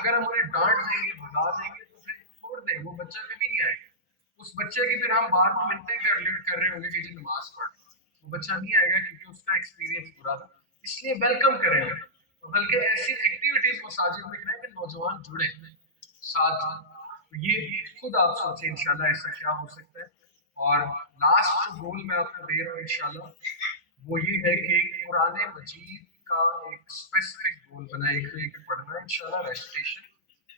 اگر ہم انہیں ڈانٹ دیں گے بھگا دیں گے تو پھر چھوڑ دیں، وہ بچہ کبھی نہیں آئے گا. اس بچے کی پھر ہم بار بار منتیں کر رہے ہوں گے کہ جی نماز پڑھ. وہ بچہ نہیں آئے گا کیونکہ اس کا ایکسپیرینس برا تھا. اس لیے ویلکم کریں گے. بلکہ ایسی ایکٹیویٹیز مساجد میں کریں کہ نوجوان جڑے ساتھ. تو یہ خود آپ سوچیں انشاءاللہ ایسا کیا ہو سکتا ہے. اور لاسٹ جو گول میں آپ کو دے رہا ہوں انشاءاللہ وہ یہ ہے کہ قرآن مجید کا ایک اسپیسیفک گول بنا ہے. ایک تو یہ کہ پڑھنا ہے انشاءاللہ ریسیٹیشن.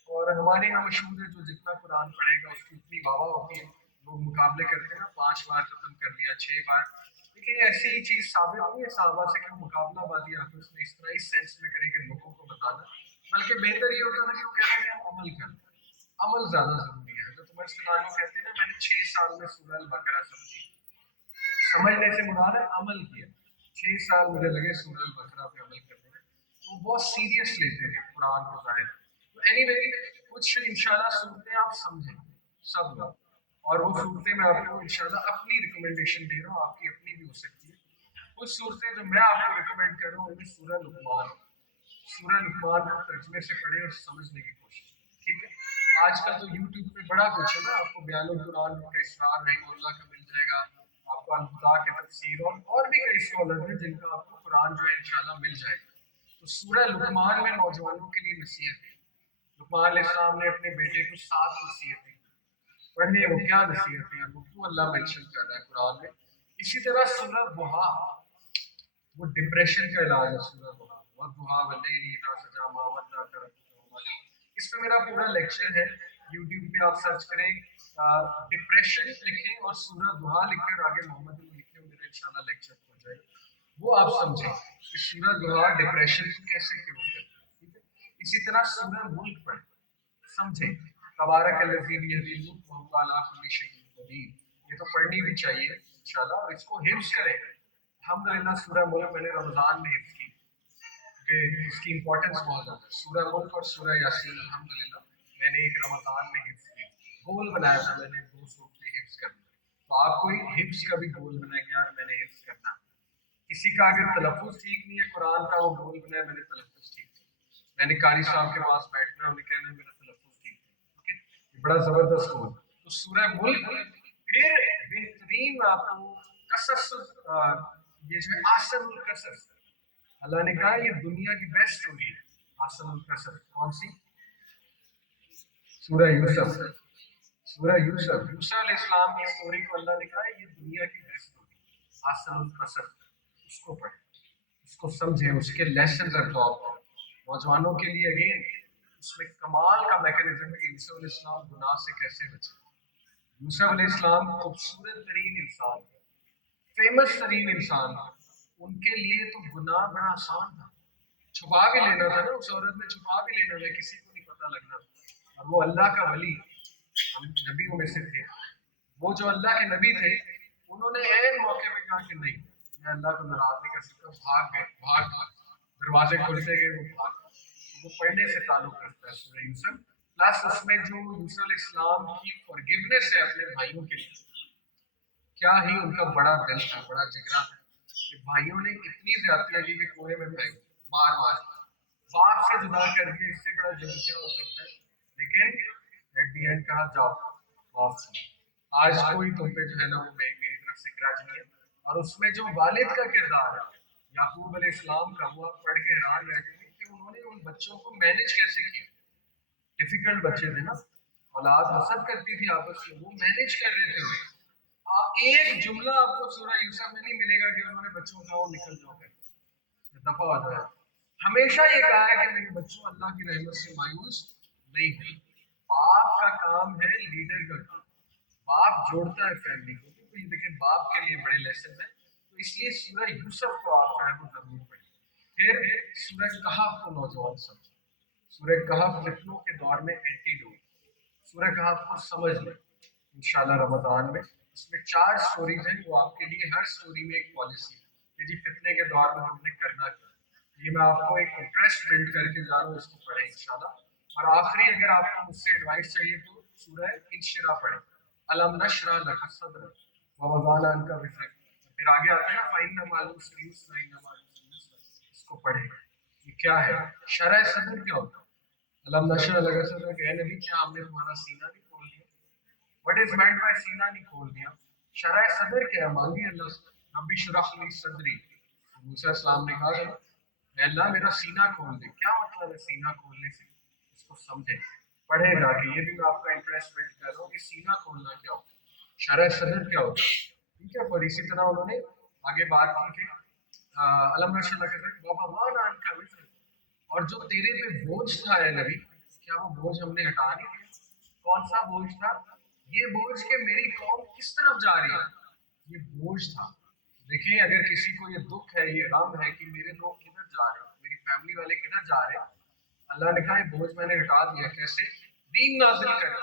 اور ہمارے یہاں مشہور ہے جو جتنا قرآن پڑھے گا اس کی اتنی واہ ہوتی ہے. لوگ مقابلے کرتے ہیں نا 5 بار ختم کر لیا 6 بار. لیکن ایسی ہی چیز ثابت نہیں ہے صحابہ سے کہ وہ مقابلہ بازی آپس میں اس طرح اس سینس میں کریں کہ لوگوں کو بتانا. بلکہ بہتر یہ ہوتا تھا کہ وہ کہتے ہیں کہ ہم عمل کریں. عمل زیادہ ضروری ہے. حضرت عمر صلی اللہ علیہ وسلم کہتے ہیں نا میں نے 6 سال میں سورہ البقرہ سمجھی. سمجھنے سے مراد ہے عمل کیا. 6 سال مجھے لگے سورہ البقرہ پہ عمل کرنے میں. تو بہت سیریس لیتے ہیں قرآن کو ظاہر. تو اینی وے کچھ انشاءاللہ صورتیں آپ سمجھیں سب لوگ. اور وہ صورتیں میں آپ کو انشاءاللہ اپنی ریکمنڈیشن دے رہا ہوں، آپ کی اپنی بھی ہو سکتی ہے. کچھ صورتیں جو میں آپ کو ریکمینڈ کر رہا ہوں ان میں سورہ لقمان. سورہ لقمان کو ترجمے سے پڑھیں اور سمجھنے کی کوشش کریں. ٹھیک ہے. آج کل تو یوٹیوب پہ بڑا کچھ ہے نا, آپ کو بیان القرآن کا اسرار رحمہ اللہ کا مل جائے گا, آپ کو الہدا کی تفسیر اور بھی کئی اسکالر ہیں جن کا آپ کو قرآن جو ہے انشاءاللہ مل جائے گا. تو سورہ لقمان میں نوجوانوں کے لیے نصیحت ہے. لقمان علیہ السلام نے اپنے بیٹے کو 7 نصیحتیں پڑھنے, وہ کیا نصیحتیں ہیں, وہ کیوں اللہ مینشن کر رہا ہے قرآن میں. اسی طرح سورہ ضحیٰ, وہ ڈپریشن کا علاج ہے. سورہ ضحیٰ والضحیٰ واللیل اذا سجی ما ودعک ربک وما قلی. اس پہ میرا پورا لیکچر ہے, یوٹیوب پہ آپ سرچ کریں ڈپریشن لکھیں اور سورہ ضحیٰ لکھیں اور آگے محمد لکھیں, میرا انشاءاللہ لیکچر ہو جائے گا. وہ آپ سمجھیں کہ سورہ ضحیٰ ڈپریشن کو کیسے کیوں کرتی ہے. اسی طرح سورہ ملک پڑھیں, سمجھیں تبارک الذی بیدہ الملک وہو علی کل شیء قدیر. یہ تو پڑھنی بھی چاہیے انشاءاللہ, اور اس کو حفظ کریں. الحمدللہ سورہ ملک میں نے رمضان میں حفظ کی کہ اس کی امپورٹنس بہت زیادہ ہے. سورہ ملک اور سورہ یاسین الحمدللہ میں نے ایک رمضان میں حفظ کی. گول بنایا تھا میں نے 2 سورتیں حفظ کرنا. تو آپ کوئی حفظ کا بھی گول بنائیں کہ یار میں نے حفظ کرنا. کسی کا اگر تلفظ ٹھیک نہیں ہے قرآن کا, وہ گول بنایا میں نے تلفظ ٹھیک ہے. میں نے قاری صاحب کے پاس بیٹھنا, انہیں کہنا ہے میرا تلفظ ٹھیک ہے. یہ بڑا زبردست گول. تو سورہ ملک, پھر بہترین آپ کو قصص, یہ جو ہے احسن القصص, اللہ نے کہا یہ دنیا کی بیسٹ اسٹوری ہے. احسن القصص کون سی؟ سورہ یوسف. سورہ یوسف, یوسف علیہ السلام کی اسٹوری کو اللہ نے کہا یہ دنیا کی بیسٹ اسٹوری. احسن القصص, اس کو پڑھیں, اس کو سمجھیں, اس کے لیسنز ابزارو کریں. نوجوانوں کے لیے اگین اس میں کمال کا میکینزم ہے کہ یوسف علیہ السلام گناہ سے کیسے بچے. یوسف علیہ السلام خوبصورت ترین انسان, فیمس ترین انسان, ان کے لیے تو گناہ بڑا آسان تھا. چھپا بھی لینا تھا نا, اس عورت نے چھپا بھی لینا تھا, کسی کو نہیں پتہ لگنا تھا. اور وہ اللہ کا ولی, ہم نبیوں میں سے تھے, وہ جو اللہ کے نبی تھے, انہوں نے عین موقع پہ کہا کہ نہیں میں اللہ کو ناراض نہیں کر سکتا. بھاگ گئے, دروازے کھلتے گئے, وہ بھاگ. وہ پڑھنے سے تعلق رکھتا ہے سورہ یوسف. پلس اس میں جو یوسف علیہ السلام کی فارگیونیس ہے اپنے بھائیوں کے لیے, کیا ہی ان کا بڑا دل تھا, بڑا جگرا تھا کہ بھائیوں نے اتنی زیادتیاں کی کہ کوہے میں پھینک مار مار باپ سے جدا کر کے, اس سے بڑا جرم کیا ہو سکتا ہے. لیکن ایٹ دی اینڈ کہا جاؤ معاف کیا. آج کوئی تم پہ جو ہے نا وہ میری طرف سے گرج نہیں ہے. اور اس میں جو والد کا کردار ہے یعقوب علیہ السلام کا, وہ آپ پڑھ کے حیران رہ جائیں گے کہ انہوں نے ان بچوں کو مینج کیسے کیا. ڈیفیکلٹ بچے تھے نا, اولاد حسد کرتی تھی آپس میں, وہ مینج کر رہے تھے. ایک جملہ آپ کو سورہ یوسف میں نہیں ملے گا کہ انہوں نے بچوں کو کہا نکل جاؤ کر دفعہ ہو جائے. ہمیشہ یہ کہا ہے کہ میرے بچوں اللہ کی رحمت سے مایوس نہیں ہوئی. باپ کا کام ہے لیڈر کا کام, باپ جوڑتا ہے فیملی کو. تو یہ دیکھیں باپ کے لیے بڑے لیسن ہیں. تو اس لیے سورہ یوسف کو آپ جو ہے وہ ضرور پڑھیں. پھر سورہ کہف کو نوجوان سمجھیں. سورہ کہف فتنوں کے دور میں اینٹیڈوٹ. سورہ کہف کو سمجھ لیں انشاءاللہ رمضان میں. اس میں 4 سٹوریز ہیں, وہ آپ کے لیے ہر سٹوری میں ایک پالیسی ہے کہ جی فتنے کے دور میں ہم نے کرنا کیا. یہ میں آپ کو ایک انٹرسٹ بلڈ کر کے جا رہا ہوں, اس کو پڑھیں انشاءاللہ. اور آخری اگر آپ کو مجھ سے ایڈوائس چاہیے تو سورہ انشراح پڑھیں, الم نشرح لک صدرک ووضعنا عنک وزرک. پھر آگے آتا ہے نا فإن مع العسر یسرا ان مع العسر یسرا, اس کو پڑھیں. یہ کیا ہے شرح صدر, کیا ہوتا ہے الم نشرح لک صدرک. اے نبی کیا ہم نے تمہارا سینہ نہیں کھول دیا؟ What is meant by سینہ نہیں کھول دیا؟ شرح صدر کیا ہے؟ مانگی اللہ سے ربی اشرح لی صدری. موسیٰ السلام نے کہا اے اللہ میرا سینہ کھول دے. کیا مطلب ہے سینہ کھولنے سے؟ اس کو سمجھیں, پڑھے جا کے. یہ بھی میں آپ کا انٹرسٹ بلڈ کر رہا ہوں کہ سینہ کھولنا کیا ہوتا ہے, شرح صدر کیا ہوتا ہے. ٹھیک ہے. اور اسی طرح انہوں نے آگے بات کی کہ علم نشرح لک صدرک ووضعنا عنک وزرک. اور جو تیرے پہ بوجھ تھا اے نبی, کیا وہ بوجھ ہم نے ہٹا نہیں دیا؟ کون سا بوجھ تھا؟ یہ بوجھ کہ میری قوم کس طرف جا رہی ہے, یہ بوجھ تھا. دیکھیں اگر کسی کو یہ دکھ ہے, یہ غم ہے کہ میرے لوگ کدھر جا رہے ہیں, میری فیملی والے کدھر جا رہے ہیں, اللہ نے کہا یہ بوجھ میں نے ہٹا دیا. کیسے؟ دین نازل کر,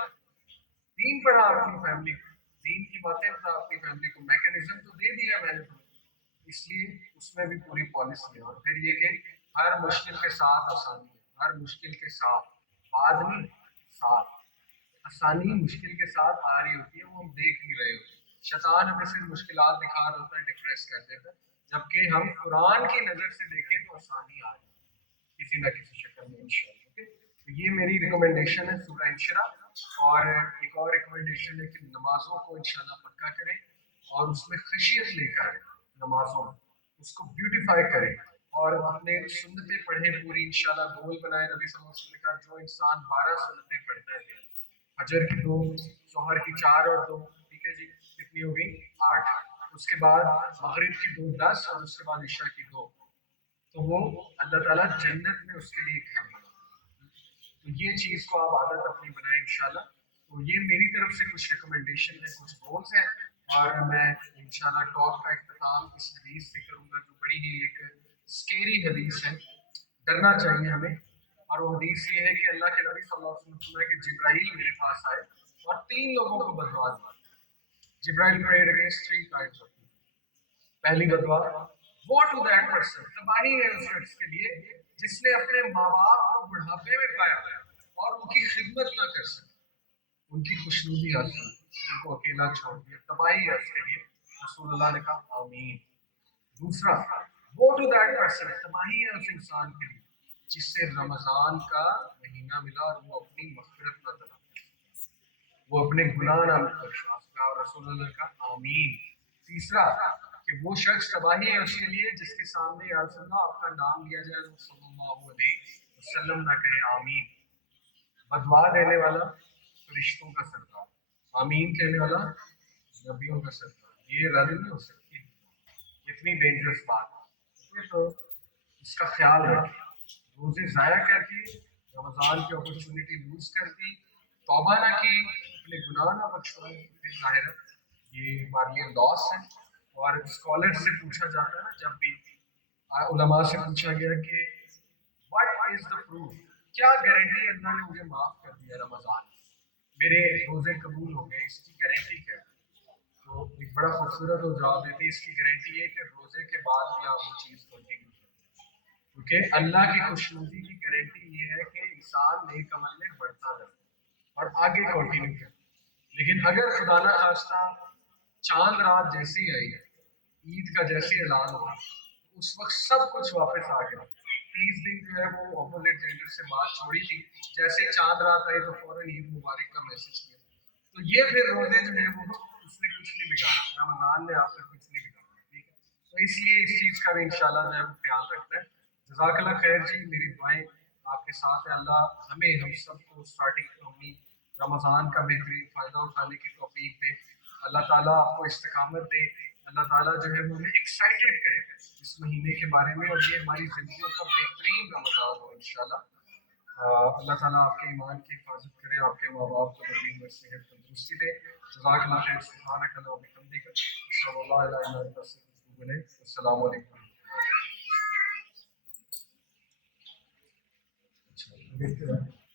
دین پڑھا اپنی فیملی کو, دین کی باتیں بتا اپنی فیملی کو. میکینزم تو دے دیا میں نے تمہیں, اس لیے اس میں بھی پوری پالیسی ہے. اور پھر یہ کہ ہر مشکل کے ساتھ آسانی ہے, ہر مشکل کے ساتھ, بعد نہیں ساتھ. آسانی مشکل کے ساتھ آ رہی ہوتی ہے, وہ ہم دیکھ نہیں رہے ہوتے. شیطان ہمیں صرف مشکلات دکھا رہا ہوتا ہے, ڈپریس کر دیتا ہے, جبکہ ہم قرآن کی نظر سے دیکھیں تو آسانی آ رہی ہے. کسی نہ کسی شکل میں انشاءاللہ. اوکے، تو یہ میری ریکمنڈیشن ہے سورہ انشرا. اور ایک اور ریکمنڈیشن ہے کہ نمازوں کو انشاءاللہ پکا کریں اور اس میں خشیت لے کر نمازوں میں اس کو بیوٹیفائی کریں اور اپنے سنتیں پڑھیں پوری انشاءاللہ. گول بنائے. نبی صلی اللہ علیہ وسلم نے کہا جو انسان 12 سنتیں پڑھتا ہے، فجر کی 2، ظہر کی 4 اور 2، ٹھیک ہے جی، کتنی ہو گئی 8، اس کے بعد مغرب کی 2 10 اور اس کے بعد عشاء کی 2، تو وہ اللہ تعالیٰ جنت میں اس کے لیے ایک گھر بنا. تو یہ چیز کو آپ عادت اپنی بنائیں انشاءاللہ. تو یہ میری طرف سے کچھ ریکمنڈیشن ہے، کچھ گولس ہیں. اور میں انشاءاللہ ٹاک کا اختتام اس حدیث سے کروں گا جو بڑی ہی ایک اسکیری حدیث ہے. ڈرنا چاہیے ہمیں. اور وہ حدیث یہ ہے کہ اللہ کے نبی صلی اللہ علیہ وسلم کہ جبرائیل میرے پاس آئے اور 3 لوگوں کو بدوا دی. جبرائیل prayed against 3 kinds of people. پہلی بدوا، وہ ٹو دیٹ پرسن، تباہی ہے اس شخص کے لیے جس نے اپنے ماں باپ کو بڑھاپے میں پایا اور ان کی خدمت نہ کر سکے، ان کی خوشنودی حاصل، ان کو اکیلا چھوڑ دیا. تباہی ہے اس کے لیے. رسول اللہ نے کہا آمین. دوسرا، وہ ٹو دیٹ پرسن، تباہی ہے اس انسان کے لیے جس سے رمضان کا مہینہ ملا اور وہ اپنی مغفرت نہ طلب، وہ اپنے گناہ نہ بخشوا سکا. اور رسول اللہ کا آمین. تیسرا کہ وہ شخص تباہی ہے اس کے لیے جس کے سامنے یا رسول اللہ آپ کا نام لیا جائے تو صلی اللہ علیہ وسلم نہ کہے آمین. بدوا دینے والا فرشتوں کا سردار، آمین کہنے والا نبیوں کا سردار. یہ رد نہیں ہو سکتی. اتنی ڈینجرس بات ہے. تو اس کا خیال رکھیں. روزے ضائع کر کے رمضان کی اپرچونٹی لوز کر دی، توبہ نہ کی، اپنے گناہ نہ بخشوائے، پھر ظاہر ہے یہ ہمارے لیے لاس ہے. اور اسکالر سے پوچھا جاتا ہے نا، جب بھی علماء سے پوچھا گیا کہ واٹ از دا پروف، کیا گارنٹی اللہ نے مجھے معاف کر دیا رمضان میں، میرے روزے قبول ہو گئے، اس کی گارنٹی کیا ہے؟ تو ایک بڑا خوبصورت وہ جواب دیتی ہے، اس کی گارنٹی ہے کہ روزے کے بعد بھی آپ وہ چیز کنٹینیو کریں، کیونکہ اللہ کی خوشنودی کی گارنٹی یہ ہے کہ انسان نیک عمل میں بڑھتا رہے اور آگے کنٹینیو کرے. لیکن اگر خدا نہ خواستہ چاند رات جیسی آئی، عید کا جیسے اعلان ہوا، اس وقت سب کچھ واپس آ گیا. 30 دن جو ہے وہ اپوزٹ جینڈر سے بات چھوڑی تھی، جیسے ہی چاند رات آئی تو فوراً عید مبارک کا میسج کیا. تو یہ پھر روزے جو ہے وہ اس نے کچھ نہیں بگاڑا، رمضان نے آپ کا کچھ نہیں بگاڑا. ٹھیک ہے، تو اس لیے اس چیز کا بھی انشاءاللہ جو ہے وہ خیال رکھنا ہے. جزاک اللہ خیر جی. میری دعائیں آپ کے ساتھ ہے. اللہ ہم سب کو اسٹارٹنگ رمضان کا بہترین فائدہ اٹھانے کی توفیق دے. اللہ تعالیٰ آپ کو استقامت دے. اللہ تعالیٰ جو ہے وہ ہمیں ایکسائٹیڈ کرے اس مہینے کے بارے میں، اور یہ ہماری زندگیوں کا بہترین رمضان ہو انشاءاللہ. اللہ تعالیٰ آپ کے ایمان کی حفاظت کرے، آپ کے ماں باپ کو نبی میں صحت تندرستی دے. جزاک اللہ خیر. سبحانک اللہم و بحمدک، اشہد ان لا الہ الا انت، استغفرک و اتوب الیک. السلام علیکم.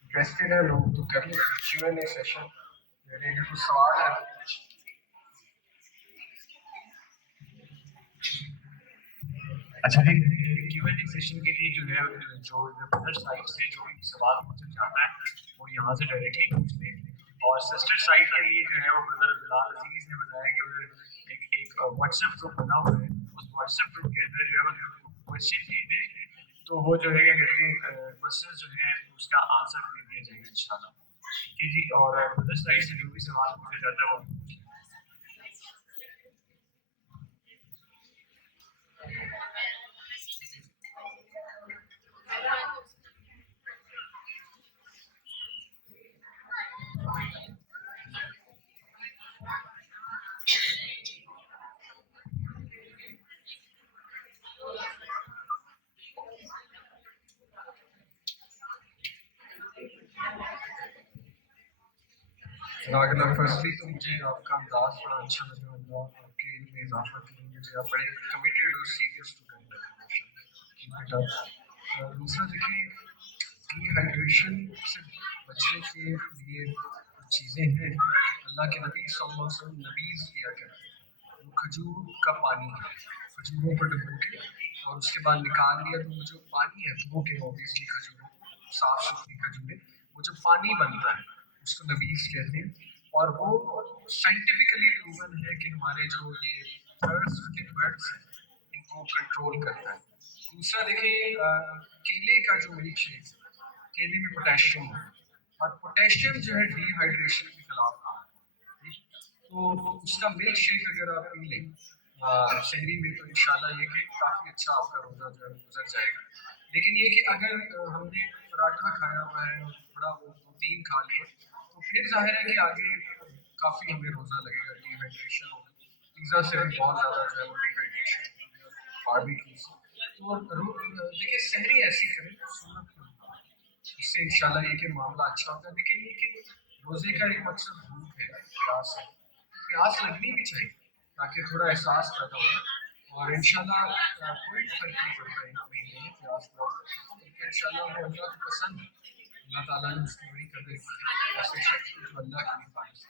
انٹرسٹڈ ہے لوگ تو کر لیں کیو این اے سیشن. میرے اگر کوئی سوال ہے. اچھا جی، کیو این اے سیشن کے لیے جو ہے جو مدر سائٹ سے جو بھی سوال پوچھنا چاہتا ہے وہ یہاں سے ڈائریکٹلی پوچھ لیں. اور سسٹر سائٹ کے لیے جو ہے وہ برادر بلال عزیز نے بتایا کہ ایک واٹس ایپ گروپ بنا ہوا ہے، اس واٹس ایپ گروپ کے اندر جو ہے وہ کوشچن دیے ہیں، تو وہ جو ہے کہ کوشچن جو ہیں اس کا آنسر دے دیا جائے گا انشاءاللہ. ٹھیک ہے جی. اور مدر سائٹ سے جو بھی سوال پوچھا جاتا ہے وہ فرسٹلی تو مجھے آپ کا انداز بڑا اچھا لگا. اللہ آپ کے علم میں اضافہ کریں. مجھے آپ بڑے کمیٹیڈ اور سیریس اسٹوڈنٹ لگے. دوسرا دیکھیں، یہ ہائیڈریشن سے بچنے کے لیے کچھ چیزیں ہیں. اللہ کے نبی صلی اللہ علیہ وسلم نبیز کیا کرتے ہیں. وہ کھجور کا پانی ہے، کھجوروں پر ڈبو کے اور اس کے بعد نکال لیا تو وہ جو پانی ہے دھو کے اوبیسلی کھجوروں صاف ستھری کھجوریں، وہ جو پانی بنتا ہے اس کو نبیز کہتے ہیں. اور وہ سائنٹیفکلی پروون ہے کہ ہمارے جو یہ برڈس کے برڈس ہیں ان کو کنٹرول کرتا ہے. دوسرا دیکھیں کیلے کا جو ملک شیک ہے, کیلے میں پوٹیشیم ہے, اور پوٹیشیم جو ہے ڈی ہائیڈریشن کے خلاف کام کرتا ہے. تو اس کا ملک شیک اگر آپ پی لیں شہری میں, تو انشاءاللہ یہ کہ کافی اچھا آپ کا روزہ جو ہے گزر جائے گا. لیکن یہ کہ اگر ہم نے پراٹھا کھایا ہوا ہے اور تھوڑا وہ پروٹین کھا لیے, تو پھر ظاہر ہے کہ آگے کافی ہمیں روزہ لگے گا, ڈی ہائیڈریشن ہوگی. پیزا سے بھی بہت زیادہ جو ہے وہ ڈی ہائیڈریشن ہوگی, اور باربیکیو سے. تو دیکھیے سحری ایسی کریں سنت کے مطابق, اس سے انشاءاللہ یہ کہ معاملہ اچھا ہوتا ہے. لیکن یہ کہ روزے کا ایک مقصد بھوک ہے, پیاس ہے, پیاس لگنی بھی چاہیے تاکہ تھوڑا احساس پیدا ہو. اور انشاءاللہ کوئی فرق نہیں پڑتا ایک مہینے میں پیاس کا, کیونکہ انشاءاللہ وہ اللہ کو پسند ہے. اللہ تعالیٰ نے اس کی بڑی قدر کی ہے, ایسے شخص کو جو اللہ کے لیے خالص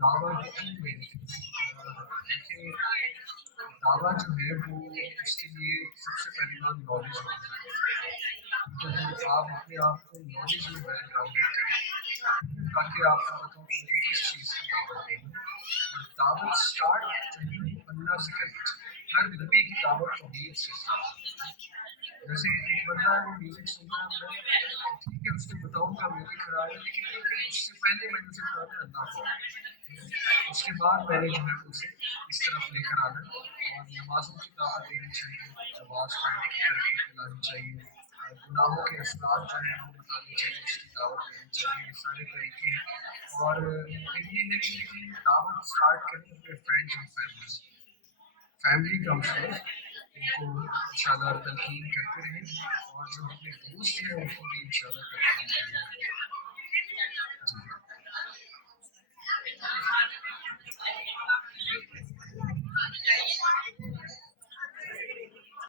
دعوت دعویٰ جو ہے وہ اس کے لیے سب سے پہلی بات نالج ہوتی ہے. تو آپ اپنے آپ کو نالج میں ویل گراؤنڈیڈ کریں تاکہ آپ کو بتاؤں کہ مجھے کس چیز کی دعوت دینی ہے. اور دعوت اسٹارٹ جو ہے وہ اللہ سے کرنی چاہیے. ہر نبی کی دعوت توحید سے اسٹارٹ. جیسے ایک بندہ ہے وہ میوزک سنتا ہے, میں ٹھیک ہے اس کو بتاؤں گا میوزک خراب ہے, لیکن یہ کہ اس سے پہلے میں نے اسے بتایا ہے اللہ کو, اس کے بعد میں نے جو ہے اسے اس طرف لے کر آنا. اور نمازوں کی دعوت دینی چاہیے, نماز پڑھنے کی ترغیب دلانے چاہیے, گناہوں کے اثرات جو ہیں وہ بتانے چاہیے, اس کی دعوت دینی چاہیے. یہ سارے طریقے ہیں. اور پھر یہ ہے کہ دعوت اسٹارٹ کریں اپنے فرینڈس اور فیملی سے, فیملی کا مسئلہ ان کو انشاءاللہ تلقین کرتے رہیں, اور جو اپنے دوست ہیں ان کو بھی انشاءاللہ تلقین کریں. جی